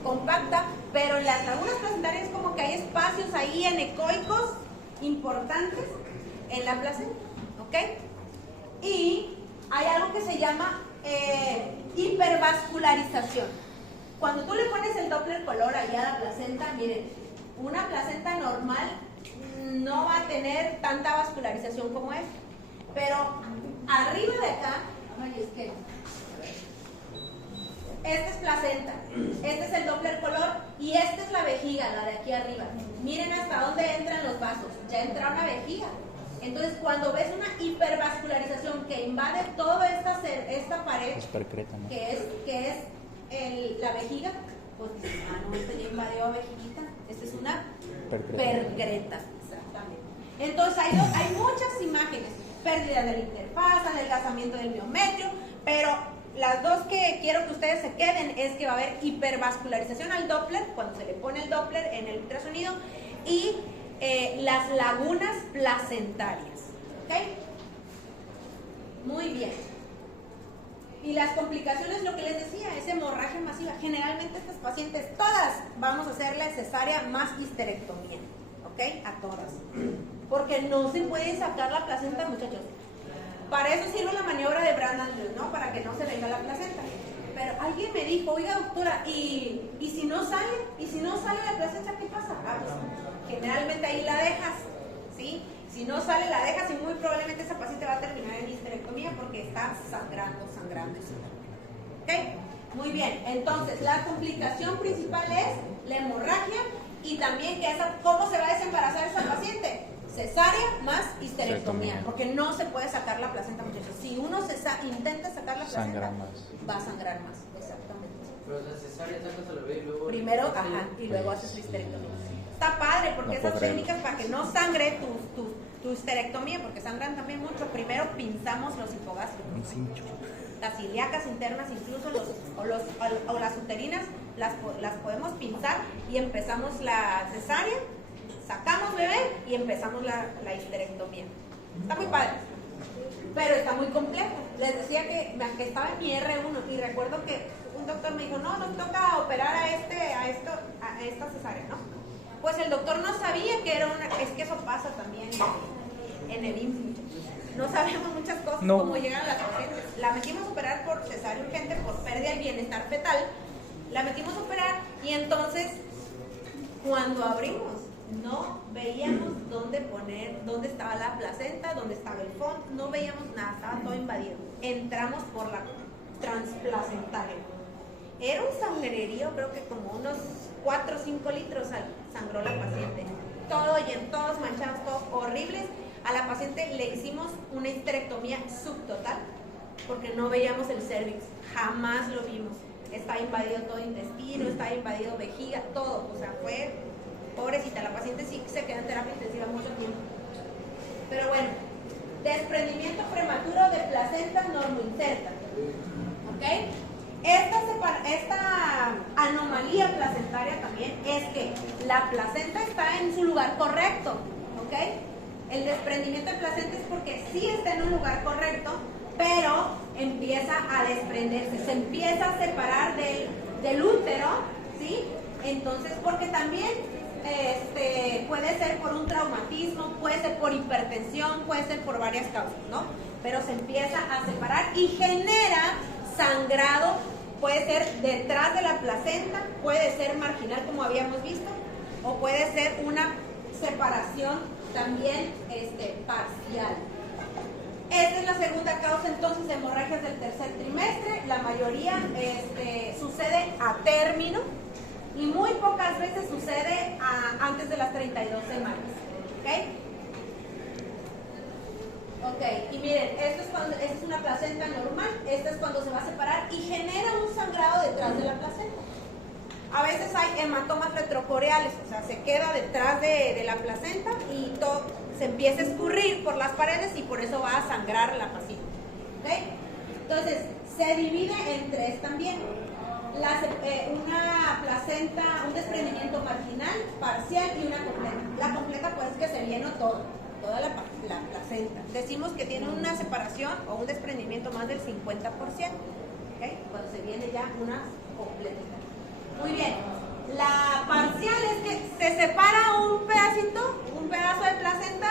Compacta, pero en las lagunas placentarias es como que hay espacios ahí anecoicos importantes en la placenta, ¿ok? Y hay algo que se llama hipervascularización. Cuando tú le pones el Doppler color ahí a la placenta, miren, una placenta normal no va a tener tanta vascularización como esta. Pero arriba de acá, esta es placenta, este es el Doppler color y esta es la vejiga, la de aquí arriba. Miren hasta dónde entran los vasos, ya entra una vejiga. Entonces, cuando ves una hipervascularización que invade toda esta pared, Es percreta, ¿no? que es la vejiga, pues dices, no, este ya invadió vejiguita, esta es una percreta, exactamente. Entonces, hay muchas imágenes, pérdida de la interfaz, adelgazamiento del miometrio, pero las dos que quiero que ustedes se queden es que va a haber hipervascularización al Doppler, cuando se le pone el Doppler en el ultrasonido, y las lagunas placentarias. ¿Ok? Muy bien. Y las complicaciones, lo que les decía, es hemorragia masiva. Generalmente estas pacientes, todas vamos a hacerle cesárea más histerectomía, ¿ok? A todas. Porque no se puede sacar la placenta, muchachos. Para eso sirve la maniobra de Brandt-Andrews, ¿no? Para que no se venga la placenta. Pero alguien me dijo, oiga doctora, ¿y si no sale? ¿Y si no sale la placenta, qué pasa? Ah, pues, generalmente ahí la dejas, ¿sí? Si no sale, la dejas y muy probablemente esa paciente va a terminar en histerectomía porque está sangrando. ¿Ok? Muy bien. Entonces, la complicación principal es la hemorragia y también que ¿cómo se va a desembarazar esa paciente? Cesárea más histerectomía, porque no se puede sacar la placenta, muchachos. Si uno intenta sacar la placenta, va a sangrar más. Exactamente. Pero la cesárea sacas a la vez y luego... Primero, y luego haces la histerectomía. Está padre, porque esas técnicas para que no sangre tu histerectomía, porque sangran también mucho, primero pinzamos los hipogástricos. Las ilíacas internas, incluso o las uterinas, las podemos pinzar y empezamos la cesárea, sacamos bebé y empezamos la histerectomía. Está muy padre, pero está muy complejo. Les decía que estaba en mi R1 y recuerdo que un doctor me dijo, no, nos toca operar a esta cesárea, ¿no? Pues el doctor no sabía que es que eso pasa también en el IMSS. No sabíamos muchas cosas, cómo llegan las pacientes. La metimos a operar por cesárea urgente, por pérdida del bienestar fetal. La metimos a operar y entonces, cuando abrimos, no veíamos dónde estaba la placenta, dónde estaba el fondo, no veíamos nada, estaba todo invadido. Entramos por la transplacentaria. Era un sangrerío, creo que como unos 4 o 5 litros sangró la paciente. Todos manchados, todos horribles. A la paciente le hicimos una histerectomía subtotal porque no veíamos el cervix, jamás lo vimos. Estaba invadido todo intestino, estaba invadido vejiga, todo. O sea, fue pobrecita. La paciente sí se quedó en terapia intensiva mucho tiempo. Pero bueno, desprendimiento prematuro de placenta normoinserta. ¿Ok? Esta anomalía placentaria también es que la placenta está en su lugar correcto, ¿ok? El desprendimiento de placenta es porque sí está en un lugar correcto, pero empieza a desprenderse, se empieza a separar del útero, ¿sí? Entonces, porque también puede ser por un traumatismo, puede ser por hipertensión, puede ser por varias causas, ¿no? Pero se empieza a separar y genera sangrado, puede ser detrás de la placenta, puede ser marginal como habíamos visto, o puede ser una separación también parcial. Esta es la segunda causa entonces de hemorragias del tercer trimestre. La mayoría sucede a término y muy pocas veces sucede antes de las 32 semanas. Ok, y miren, esta es una placenta normal, esta es cuando se va a separar y genera un sangrado detrás de la placenta. A veces hay hematomas retrocoreales, o sea, se queda detrás de la placenta y todo se empieza a escurrir por las paredes y por eso va a sangrar la paciente. ¿Okay? Entonces, se divide en 3 también. Una placenta, un desprendimiento marginal, parcial y una completa. La completa pues que se llenó toda la placenta. Decimos que tiene una separación o un desprendimiento más del 50%. ¿Okay? Cuando se viene ya una completa. Muy bien. La parcial es que se separa un pedazo de placenta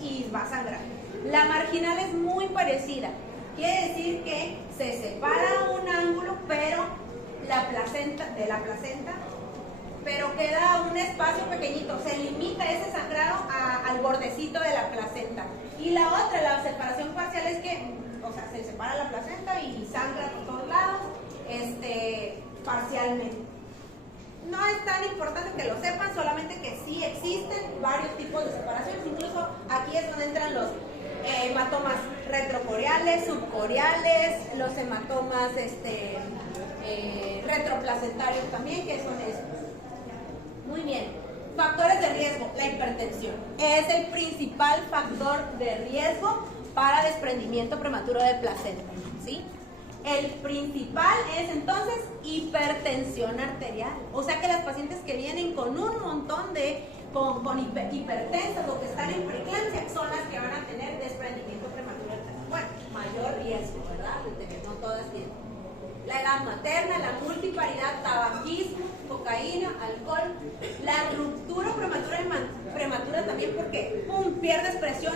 y va a sangrar. La marginal es muy parecida. Quiere decir que se separa un ángulo, pero de la placenta, pero queda un espacio pequeñito. Se limita ese sangrado al bordecito de la placenta. Y la otra, la separación parcial, es que, o sea, se separa la placenta y sangra por todos lados, parcialmente. No es tan importante que lo sepan, solamente que sí existen varios tipos de separaciones. Incluso aquí es donde entran los hematomas retrocoreales, subcoreales, los hematomas retroplacentarios también, que son estos. Muy bien. Factores de riesgo. La hipertensión es el principal factor de riesgo para desprendimiento prematuro de placenta, ¿sí? El principal es entonces hipertensión arterial. O sea que las pacientes que vienen con un montón con hipertensas o que están en preeclampsia son las que van a tener desprendimiento prematuro arterial. Bueno, mayor riesgo, ¿verdad? No todas tienen. la edad materna, la multiparidad, tabaquismo, cocaína, alcohol, la ruptura prematura también porque ¡pum!, pierdes presión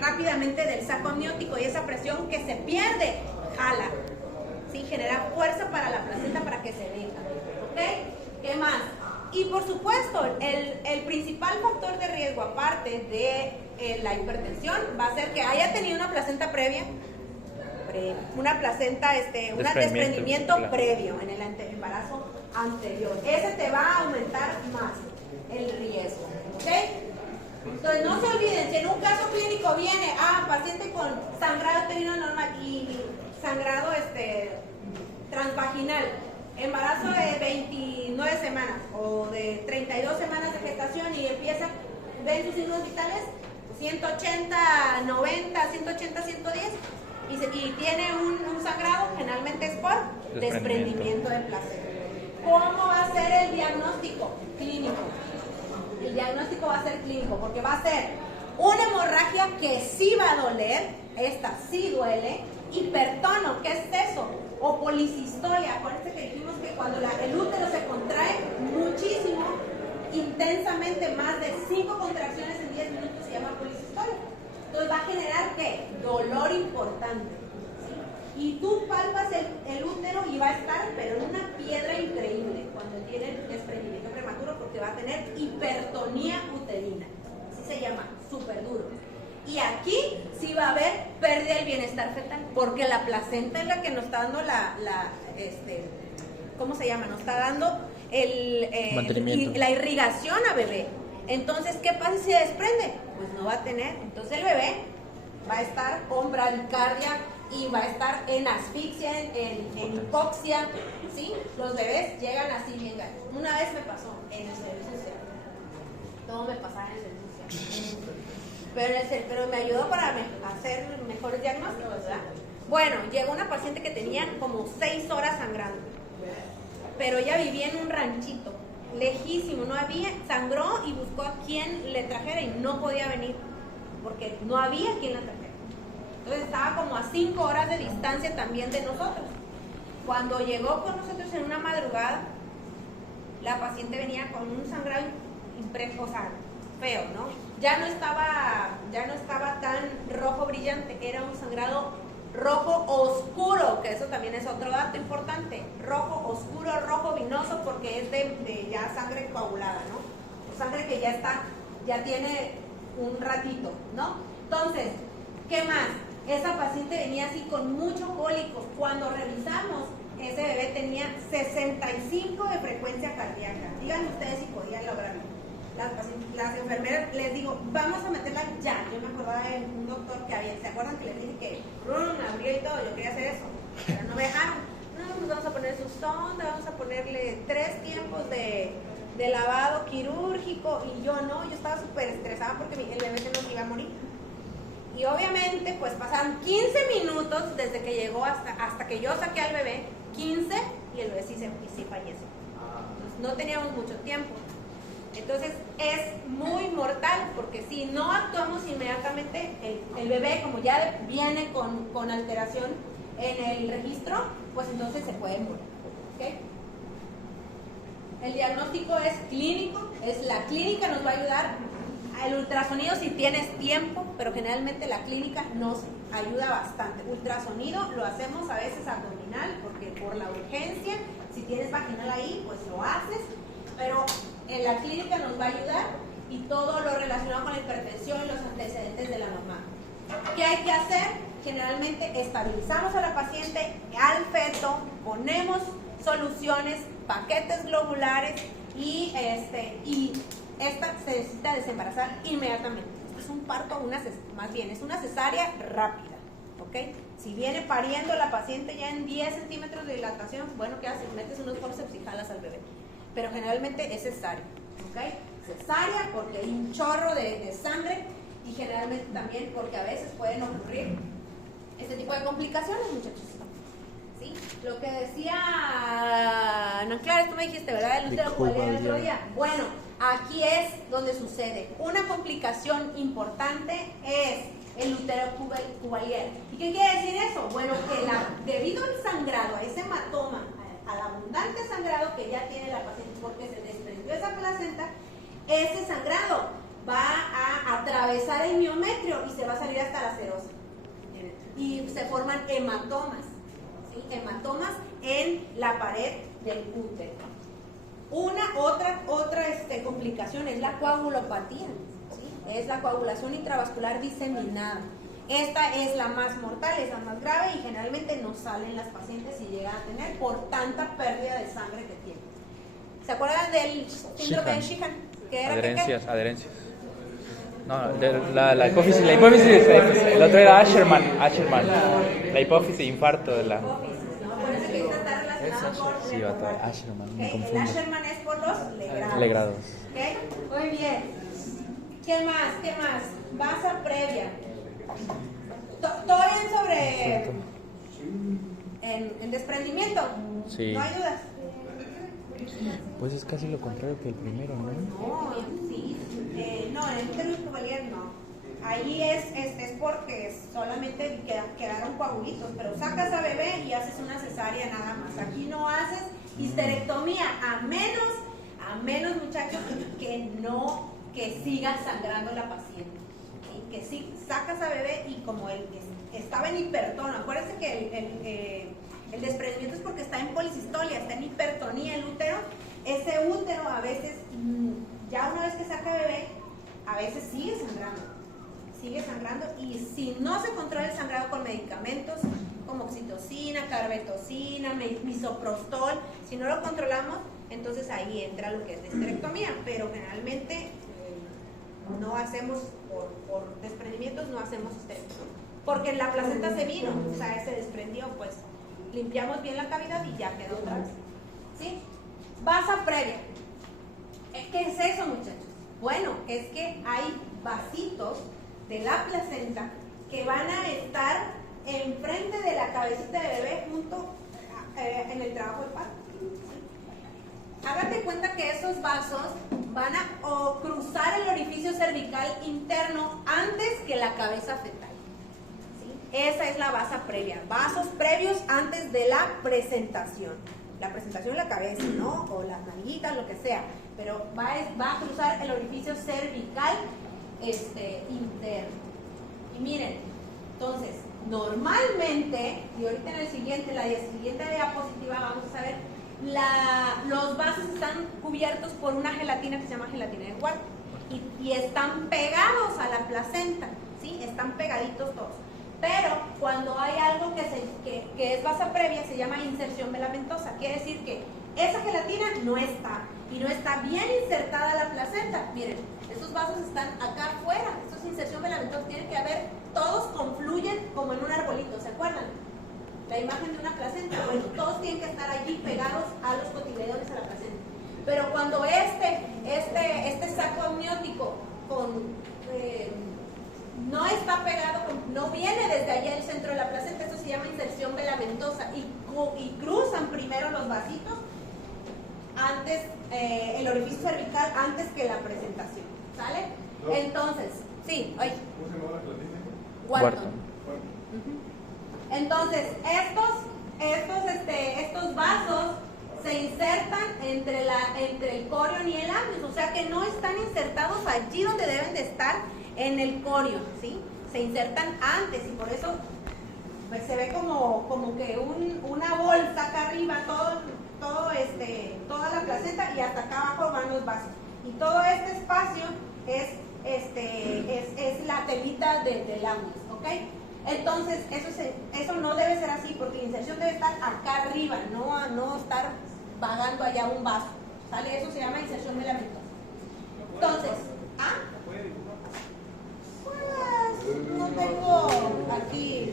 rápidamente del saco amniótico y esa presión que se pierde, jala, ¿sí? Genera fuerza para la placenta para que se venga, ¿ok? ¿Qué más? Y por supuesto, el principal factor de riesgo, aparte de la hipertensión, va a ser que haya tenido una placenta previa, una placenta, un desprendimiento previo en el embarazo anterior. Ese te va a aumentar más el riesgo, ¿ok? Entonces no se olviden, si en un caso clínico viene paciente con sangrado uterino normal y sangrado transvaginal, embarazo de 29 semanas o de 32 semanas de gestación y empieza, ven sus signos vitales, 180, 90, 180, 110 y tiene un sangrado, generalmente es por desprendimiento de placenta. ¿Cómo va a ser el diagnóstico? Clínico. El diagnóstico va a ser clínico porque va a ser una hemorragia que sí va a doler, esta sí duele, hipertono, ¿qué es eso? O policistolia, acuérdense que dijimos que cuando el útero se contrae muchísimo, intensamente, más de 5 contracciones en 10 minutos se llama policistolia. Entonces va a generar, ¿qué? Dolor importante, ¿sí? Y tú palpas el útero y va a estar, pero en una piedra increíble cuando tiene desprendimiento prematuro porque va a tener hipertonía uterina, así se llama, súper duro. Y aquí sí va a haber pérdida del bienestar fetal, porque la placenta es la que nos está dando ¿cómo se llama? Nos está dando la irrigación a bebé. Entonces, ¿qué pasa si se desprende? Pues no va a tener. Entonces el bebé va a estar con bradicardia y va a estar en asfixia, en hipoxia, ¿sí? Los bebés llegan así bien gachos. Una vez me pasó en el servicio social. Todo me pasaba en el servicio social. Pero me ayudó para hacer mejores diagnósticos, ¿verdad? Bueno, llegó una paciente que tenía como 6 horas sangrando, pero ella vivía en un ranchito, lejísimo, no había, sangró y buscó a quien le trajera y no podía venir, porque no había quien la trajera. Entonces estaba como a 5 horas de distancia también de nosotros. Cuando llegó con nosotros en una madrugada, la paciente venía con un sangrado feo, ¿no? Ya no estaba tan rojo brillante, era un sangrado rojo oscuro, que eso también es otro dato importante, rojo oscuro, rojo vinoso, porque es de ya sangre coagulada, ¿no? O sangre que ya tiene un ratito, ¿no? Entonces, ¿qué más? Esa paciente venía así con mucho cólico. Cuando revisamos, ese bebé tenía 65 de frecuencia cardíaca. Díganme ustedes si podían lograrlo. Las enfermeras les digo, vamos a meterla ya. Yo me acordaba de un doctor que había, ¿se acuerdan que les dije que abrió y todo? Yo quería hacer eso, pero no me dejaron. No, pues vamos a poner su sonda, vamos a ponerle 3 tiempos de lavado quirúrgico. Y yo estaba súper estresada porque el bebé se nos iba a morir. Y obviamente, pues pasaron 15 minutos desde que llegó hasta que yo saqué al bebé, 15, y el bebé sí falleció. Entonces, no teníamos mucho tiempo. Entonces es muy mortal porque si no actuamos inmediatamente, el bebé, como ya viene con alteración en el registro, pues entonces se puede morir, ¿okay? El diagnóstico es clínico, la clínica nos va a ayudar. El ultrasonido si tienes tiempo, pero generalmente la clínica nos ayuda bastante. Ultrasonido lo hacemos a veces abdominal porque por la urgencia, si tienes vaginal ahí, pues lo haces, pero en la clínica nos va a ayudar y todo lo relacionado con la hipertensión y los antecedentes de la mamá. ¿Qué hay que hacer? Generalmente estabilizamos a la paciente, al feto, ponemos soluciones, paquetes globulares y esta se necesita desembarazar inmediatamente. Esto es un parto, es una cesárea rápida, ¿ok? Si viene pariendo la paciente ya en 10 centímetros de dilatación, bueno, ¿qué haces? Metes unos forceps y jalas al bebé. Pero generalmente es cesárea, ¿ok? Cesárea porque hay un chorro de sangre y generalmente también porque a veces pueden ocurrir este tipo de complicaciones, muchachos. ¿Sí? Lo que decía Ana Clara, tú me dijiste, ¿verdad? El útero cualquier el otro día. Bueno, aquí es donde sucede. Una complicación importante es el útero cuvalier. ¿Y qué quiere decir eso? Bueno, que debido al sangrado, a ese hematoma, al abundante sangrado que ya tiene la paciente porque se desprendió esa placenta, ese sangrado va a atravesar el miometrio y se va a salir hasta la serosa. Y se forman hematomas, ¿sí? Hematomas en la pared del útero. Otra complicación es la coagulopatía, ¿sí? Es la coagulación intravascular diseminada. Esta es la más mortal, es la más grave y generalmente no salen las pacientes si llegan a tener por tanta pérdida de sangre que tienen. ¿Se acuerdan del síndrome de Sheehan? ¿Qué era? Adherencias. No, la hipófisis, el otro era Asherman, la hipófisis, infarto de la... Hipófisis, ¿no? Por eso que esta está relacionada con... Sí, Asherman, me El confundo. Asherman es por los legrados. Legrados. ¿Ok? Muy bien. ¿Qué más? Basa previa. ¿Todo bien sobre en desprendimiento? Sí. ¿No hay dudas? Pues es casi lo contrario que el primero, ¿no? No, sí. No, en el útero cuvalier no. Ahí es porque solamente quedaron coagulitos, pero sacas a bebé y haces una cesárea nada más. Aquí no haces histerectomía, a menos muchachos que siga sangrando la paciente. ¿Sí? Que sí, sacas a bebé y como él estaba en hipertono, acuérdense que el desprendimiento es porque está en policistolia, está en hipertonía el útero. Ese útero a veces, ya una vez que saca bebé, a veces sigue sangrando y si no se controla el sangrado con medicamentos como oxitocina, carbetocina, misoprostol, si no lo controlamos, entonces ahí entra lo que es la histerectomía, pero generalmente no hacemos, por desprendimientos no hacemos histerectomía, porque la placenta se vino, o sea, se desprendió, pues limpiamos bien la cavidad y ya quedó otra vez. ¿Sí? Basa previa. ¿Qué es eso, muchachos? Bueno, es que hay vasitos de la placenta que van a estar enfrente de la cabecita de bebé junto en el trabajo de parto. Hágate cuenta que esos vasos van a cruzar el orificio cervical interno antes que la cabeza fetal. ¿Sí? Esa es la basa previa. Vasos previos antes de la presentación. La presentación de la cabeza, ¿no? O las nalguitas, lo que sea. Pero va a cruzar el orificio cervical interno. Y miren, entonces, normalmente, y ahorita en la siguiente diapositiva vamos a ver, los vasos están cubiertos por una gelatina que se llama gelatina de Ward y están pegados a la placenta, ¿sí? Están pegaditos todos. Pero cuando hay algo que es basa previa, se llama inserción velamentosa. Quiere decir que esa gelatina no está, y no está bien insertada la placenta. Miren, estos vasos están acá afuera, esto es inserción velamentosa, tiene que haber, todos confluyen como en un arbolito, ¿se acuerdan? La imagen de una placenta, bueno, todos tienen que estar allí pegados a los cotiledones a la placenta. Pero cuando este saco amniótico no está pegado, no viene desde allá el centro de la placenta, eso se llama inserción velamentosa y cruzan primero los vasitos antes, el orificio cervical antes que la presentación, ¿sale? No. Entonces, sí, oye. ¿Cómo se llama la gelatina? Wharton. Entonces, estos vasos se insertan entre el corion y el amnios, o sea que no están insertados allí donde deben de estar en el corion, ¿sí? Se insertan antes y por eso pues, se ve como que una bolsa acá arriba, toda la placenta y hasta acá abajo van los vasos. Y todo este espacio es la telita del amnios, ¿ok? Entonces, eso no debe ser así, porque la inserción debe estar acá arriba, no estar vagando allá un vaso, ¿sale? Eso se llama inserción velamentosa. Entonces, pues, no tengo aquí,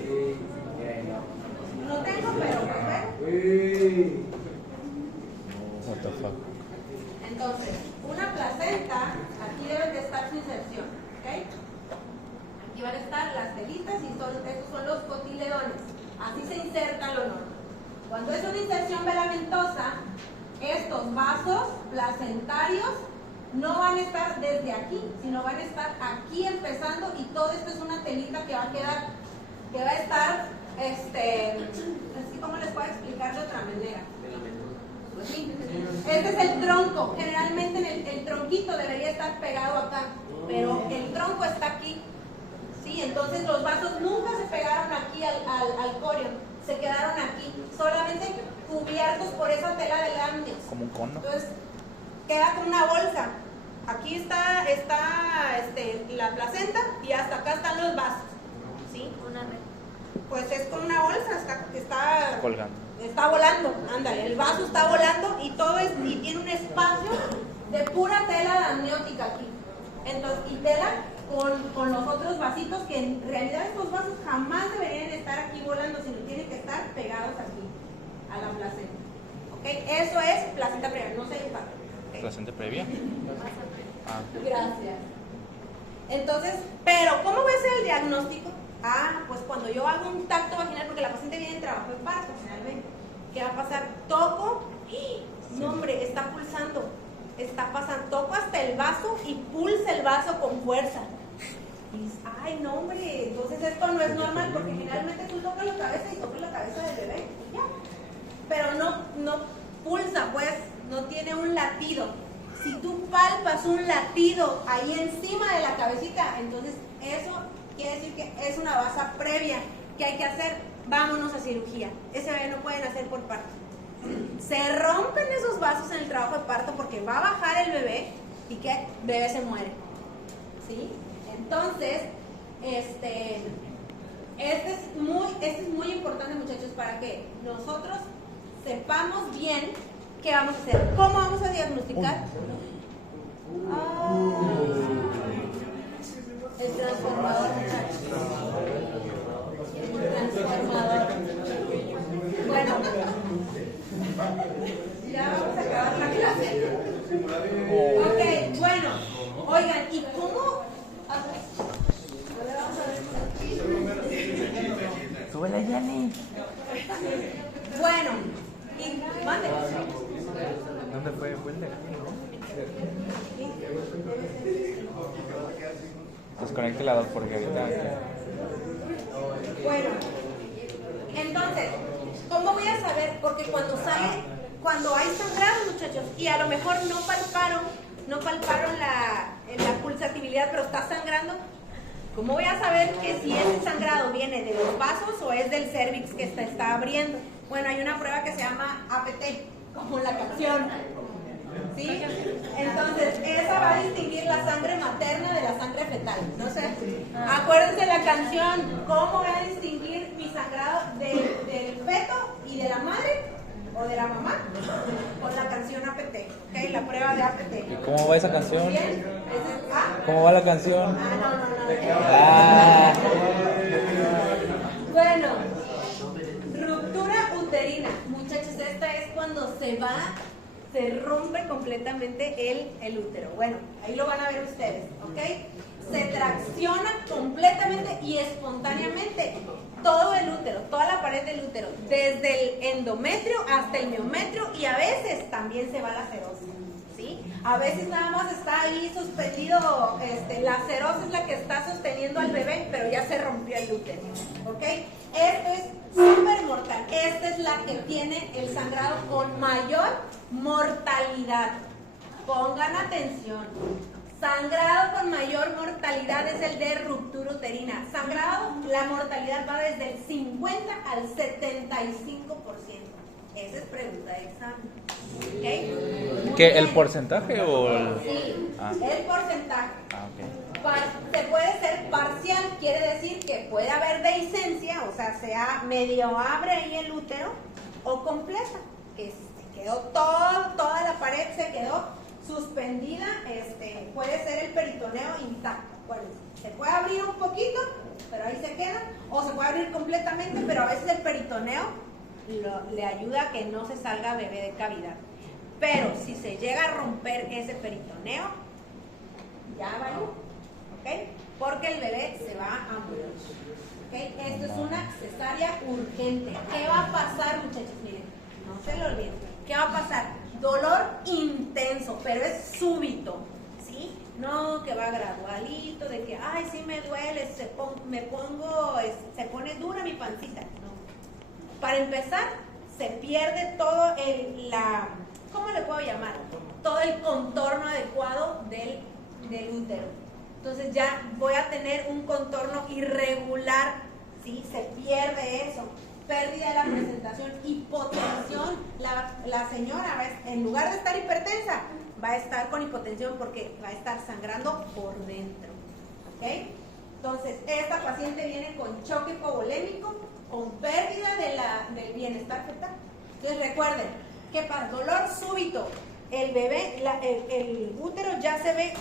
no tengo, pero pues bueno. What the fuck. Entonces, una placenta, aquí deben de estar su inserción, ¿ok? Aquí van a estar las telitas y estos son los cotiledones. Así se inserta lo normal. Cuando es una inserción velamentosa, estos vasos placentarios no van a estar desde aquí, sino van a estar aquí empezando y todo esto es una telita que va a quedar, que va a estar, así como les puedo explicar de otra manera. ¿Sí? Este es el tronco, generalmente el tronquito debería estar pegado acá, pero el tronco está aquí. ¿Sí? Entonces los vasos nunca se pegaron aquí al corio, se quedaron aquí, solamente cubiertos por esa tela de láminas. Como un cono. Entonces queda como una bolsa. Aquí está la placenta y hasta acá están los vasos. ¿Sí? Una red. Pues es con una bolsa, está Colgando. está volando, ándale, el vaso está volando y tiene un espacio de pura tela amniótica aquí. Entonces, y tela con los otros vasitos, que en realidad estos vasos jamás deberían estar aquí volando, sino tienen que estar pegados aquí a la placenta. ¿Ok? Eso es placenta previa, no se impacta. ¿Okay? ¿Placenta previa? Ah. Gracias. Entonces, pero ¿cómo voy a hacer el diagnóstico? Pues cuando yo hago un tacto vaginal, porque la paciente viene en trabajo en parto generalmente, ¿qué va a pasar? Toco, no hombre, está pulsando, está pasando, toco hasta el vaso y pulsa el vaso con fuerza. Y dices, ay, no hombre, entonces esto no es normal, porque generalmente tú tocas la cabeza y tocas la cabeza del bebé, y ya. Pero no pulsa, pues, no tiene un latido. Si tú palpas un latido ahí encima de la cabecita, entonces eso quiere decir que es una basa previa que hay que hacer. Vámonos a cirugía. Ese bebé no pueden hacer por parto. Se rompen esos vasos en el trabajo de parto porque va a bajar el bebé y que el bebé se muere. ¿Sí? Entonces, este es muy importante, muchachos, para que nosotros sepamos bien qué vamos a hacer. ¿Cómo vamos a diagnosticar? El transformador, muchachos. El transformador. Bueno, ya vamos a acabar la clase. Ok, bueno. Oigan, ¿y cómo? A ver, vamos a ver. Súbela, Yanni. Bueno, y mande. ¿Dónde fue? ¿Fue el de aquí, no? Desconecte la 2 porque ahorita... Bueno, entonces, ¿cómo voy a saber? Porque cuando hay sangrado, muchachos, y a lo mejor no palparon la pulsatividad, pero está sangrando, ¿cómo voy a saber que si ese sangrado viene de los vasos o es del cervix que está abriendo? Bueno, hay una prueba que se llama APT, como la canción. ¿Sí? Entonces, esa va a distinguir la sangre materna de la sangre fetal. No sé. Acuérdense la canción, ¿cómo voy a distinguir mi sangrado del feto y de la madre o de la mamá? Con la canción APT, ¿ok? La prueba de APT. ¿Y cómo va esa canción? ¿Bien? ¿Cómo va la canción? No. Bueno, ruptura uterina. Muchachos, esta es cuando se rompe completamente el útero. Bueno, ahí lo van a ver ustedes, ¿ok? Se tracciona completamente y espontáneamente todo el útero, toda la pared del útero, desde el endometrio hasta el miometrio, y a veces también se va la cerosis, ¿sí? A veces nada más está ahí suspendido, la cerosis es la que está sosteniendo al bebé, pero ya se rompió el útero, ¿ok? Esto es súper mortal. Esta es la que tiene el sangrado con mayor mortalidad. Pongan atención. Sangrado con mayor mortalidad es el de ruptura uterina. Sangrado, la mortalidad va desde el 50 al 75%. Esa es pregunta de examen. ¿Ok? ¿Qué? ¿El porcentaje o el...? Sí, Ah. el porcentaje. Ok. Se puede ser parcial, quiere decir que puede haber dehiscencia, o sea, medio abre ahí el útero, o completa, que se quedó toda la pared se quedó suspendida, puede ser el peritoneo intacto. Bueno, se puede abrir un poquito, pero ahí se queda, o se puede abrir completamente, pero a veces el peritoneo le ayuda a que no se salga bebé de cavidad. Pero si se llega a romper ese peritoneo, ya valió. ¿Ok? Porque el bebé se va a morir. ¿Ok? Esto es una cesárea urgente. ¿Qué va a pasar, muchachos? Miren, no se lo olviden. ¿Qué va a pasar? Dolor intenso, pero es súbito. No, que va gradualito, de que, ay, sí me duele, se pone dura mi pancita. No. Para empezar, se pierde todo ¿cómo le puedo llamar? Todo el contorno adecuado del útero. Entonces ya voy a tener un contorno irregular, ¿sí? Se pierde eso. Pérdida de la presentación, hipotensión. La señora, en lugar de estar hipertensa, va a estar con hipotensión porque va a estar sangrando por dentro. ¿Ok? Entonces, esta paciente viene con choque hipovolémico, con pérdida del bienestar fetal. Entonces, recuerden que para dolor súbito, el bebé, el útero ya se ve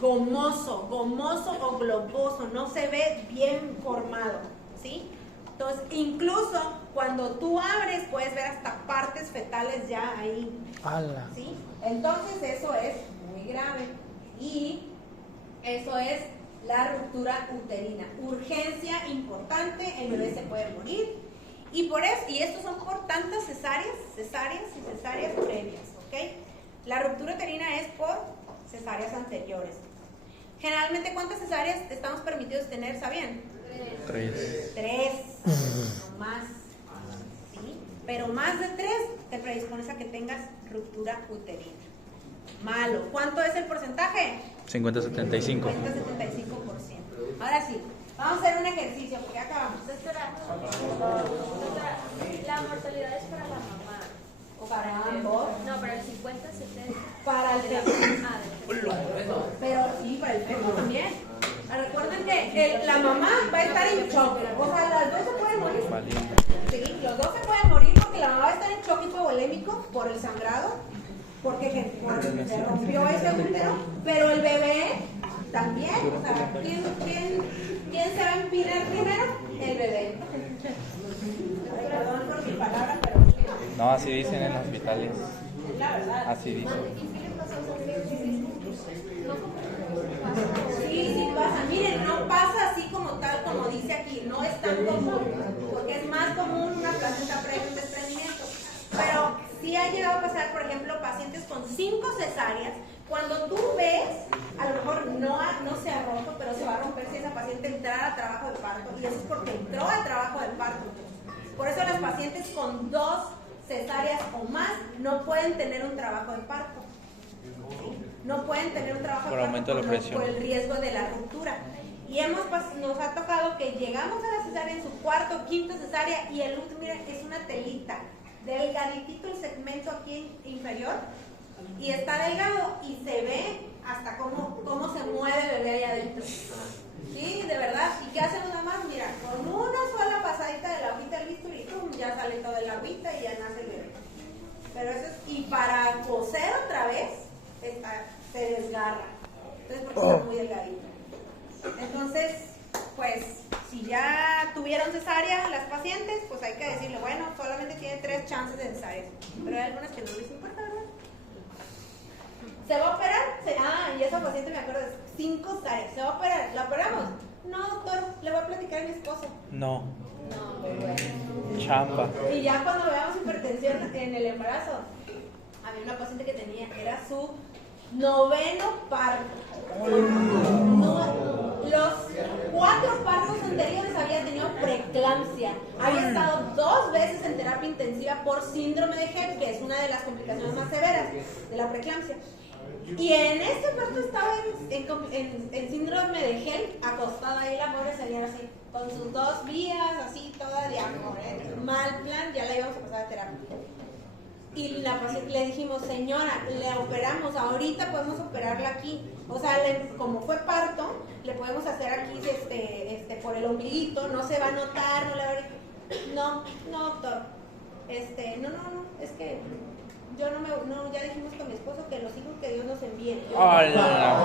gomoso o globoso, no se ve bien formado, ¿sí? Entonces, incluso cuando tú abres, puedes ver hasta partes fetales ya ahí. ¡Hala! ¿Sí? Entonces, eso es muy grave. Y eso es la ruptura uterina. Urgencia importante, el bebé se puede morir. Y estos son por tantas cesáreas previas, ¿ok? La ruptura uterina es por cesáreas anteriores. Generalmente, ¿cuántas cesáreas estamos permitidos tener, sabían? 3. 3, no más, ¿sí? Pero más de 3 te predispones a que tengas ruptura uterina. Malo. ¿Cuánto es el porcentaje? 50-75. 50-75%. Ahora sí, vamos a hacer un ejercicio porque ya acabamos. Doctora, la mortalidad es para la mamá. O para ambos. No, para el 50-70. Para el feto. Pero sí, para el feto también. Recuerden que la mamá va a estar en shock. O sea, las dos se pueden morir. Sí, los dos se pueden morir porque la mamá va a estar en shock hipovolémico por el sangrado, porque se rompió ese útero, pero el bebé también. O sea, ¿quién se va a empinar primero? El bebé. Ay, perdón por mi palabra, pero No, así dicen en los hospitales. es la verdad. Así dicen. Sí pasa. Miren, no pasa así como tal, como dice aquí, no es tan común, porque es más común una placenta previa a un desprendimiento. Pero sí ha llegado a pasar, por ejemplo, pacientes con 5 cesáreas, cuando tú ves, a lo mejor no se ha roto, pero se va a romper si esa paciente entrara a trabajo de parto, y eso es porque entró al trabajo de parto. Por eso las pacientes con 2 cesáreas o más no pueden tener un trabajo de parto. No pueden tener un trabajo Por de aumento de la parto presión. por el riesgo de la ruptura. Y nos ha tocado que llegamos a la cesárea en su 4ª o 5ª cesárea y el útero, miren, es una telita, delgaditito el segmento aquí inferior, y está delgado y se ve hasta cómo se mueve el bebé ahí adentro. Sí, de verdad. ¿Y qué hacen nada más? Mira, con una sola pasadita de la agüita del bisturí, ¡pum!, ya sale toda la agüita y ya nace el bebé. Pero eso es, y para coser otra vez, se desgarra. Entonces, porque está muy delgadito. Entonces, pues, si ya tuvieron cesárea las pacientes, pues hay que decirle, bueno, solamente tiene 3 chances de cesárea. Pero hay algunas que no les importa, ¿verdad? ¿Se va a operar? Y esa paciente me acuerdo, 5 cesáreas. ¿Se va a operar? ¿La operamos? No, doctor, le voy a platicar a mi esposo. No. No, pues bueno. Chamba. Y ya cuando veamos hipertensión en el embarazo, había una paciente que era su 9º parto. Los 4 partos anteriores había tenido preeclampsia. Había estado 2 veces en terapia intensiva por síndrome de Hebb, que es una de las complicaciones más severas de la preeclampsia. Y en este parto estaba en síndrome de Hebb, acostada ahí la pobre señora así, con sus 2 vías, así toda de amor, mal plan, ya la íbamos a pasar a terapia. Y la paciente le dijimos, señora, le operamos, ahorita podemos operarla aquí. O sea, como fue parto, le podemos hacer aquí por el ombliguito, no se va a notar, no le va a... No, doctor. No, es que yo ya dijimos con mi esposo que los hijos que Dios nos envíe. ¡Hola!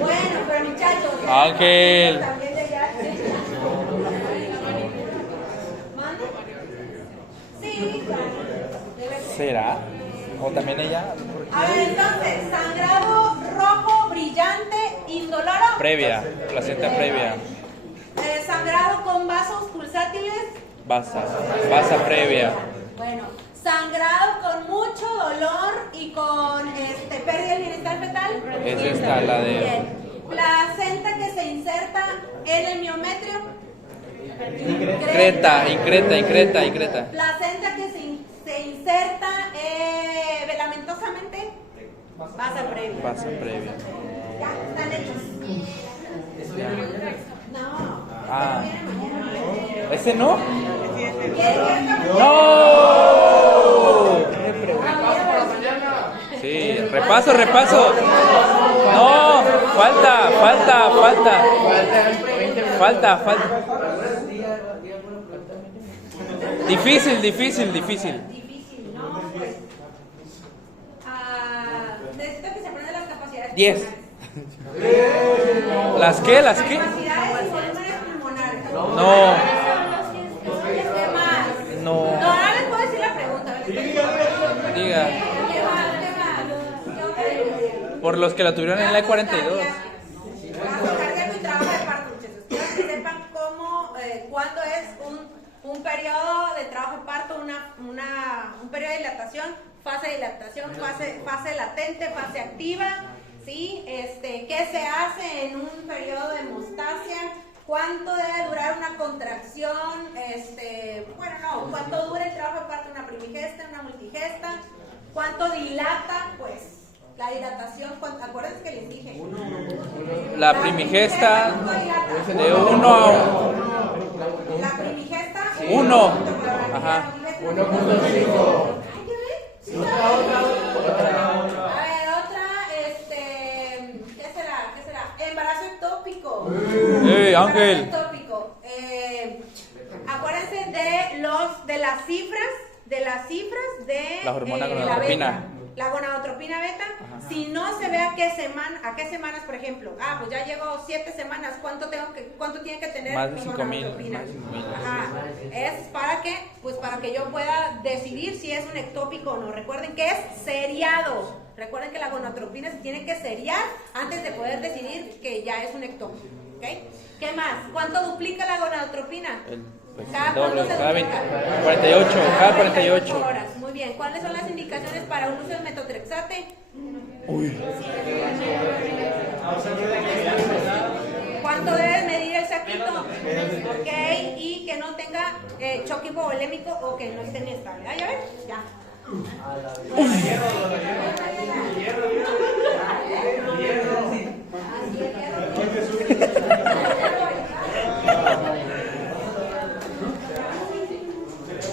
Bueno, pero muchachos, Ángel. también de allá. ¿Mande? Sí, claro. Debe ser. ¿Será? ¿O también ella? A ver, entonces, sangrado rojo, brillante, indoloro. Previa, placenta previa. Sangrado con vasos pulsátiles. Basa previa. Bueno, Sangrado con mucho dolor y con pérdida del bienestar fetal. Es esta, la de... Bien. Placenta que se inserta en el miometrio. Increta. Placenta que se inserta velamentosamente. Pasa previo. Pasa previo. Ya, están hechos. No. Ah. Eso viene mañana. ¿Ese no? ¡No! Sí, repaso. No, falta. Difícil. Difícil, no, pues. Necesito que se aprendan las capacidades 10. pulmonares. ¿Las qué? Capacidades y volúmenes pulmonares. No. ¿Qué más? No. Ahora les puedo decir la pregunta. Diga. ¿Qué más? ¿Qué otra? Por los que la tuvieron en la E42. Gasto cardíaco y trabajo de parto, muchachos. Quiero que sepan cuándo es un periodo de trabajo de parto, un periodo de dilatación, fase latente, fase activa, ¿sí? ¿Qué se hace en un periodo de hemostasia? ¿Cuánto debe durar una contracción? ¿Cuánto dura el trabajo de parto, una primigesta, una multigesta? ¿Cuánto dilata? Pues la dilatación, acuérdense que les dije. La primigesta de 1 a 1. La primigesta 1. Ajá. 1.5. A ver, otra, ¿qué será? Embarazo ectópico. Ángel. Embarazo ectópico. Acuérdense de las cifras de la hormona la gonadotropina. beta. La gonadotropina beta. Ajá. Si no se ve a qué semanas, por ejemplo. Pues ya llegó 7 semanas. ¿Cuánto tiene que tener? Más de mi 5,000. gonadotropina? Ajá. Es para que yo pueda decidir si es un ectópico o no. Recuerden que es seriado. Recuerden que la gonadotropina se tiene que seriar antes de poder decidir que ya es un ectópico. ¿Okay? ¿Qué más? ¿Cuánto duplica la gonadotropina? Cada 48 horas. Muy bien. ¿Cuáles son las indicaciones para un uso de metotrexate? ¿Cuánto debes medir el saquito? Ok. Y que no tenga choque hipovolémico o que no esté inestable. ¿Ya ves? Ya. Así es.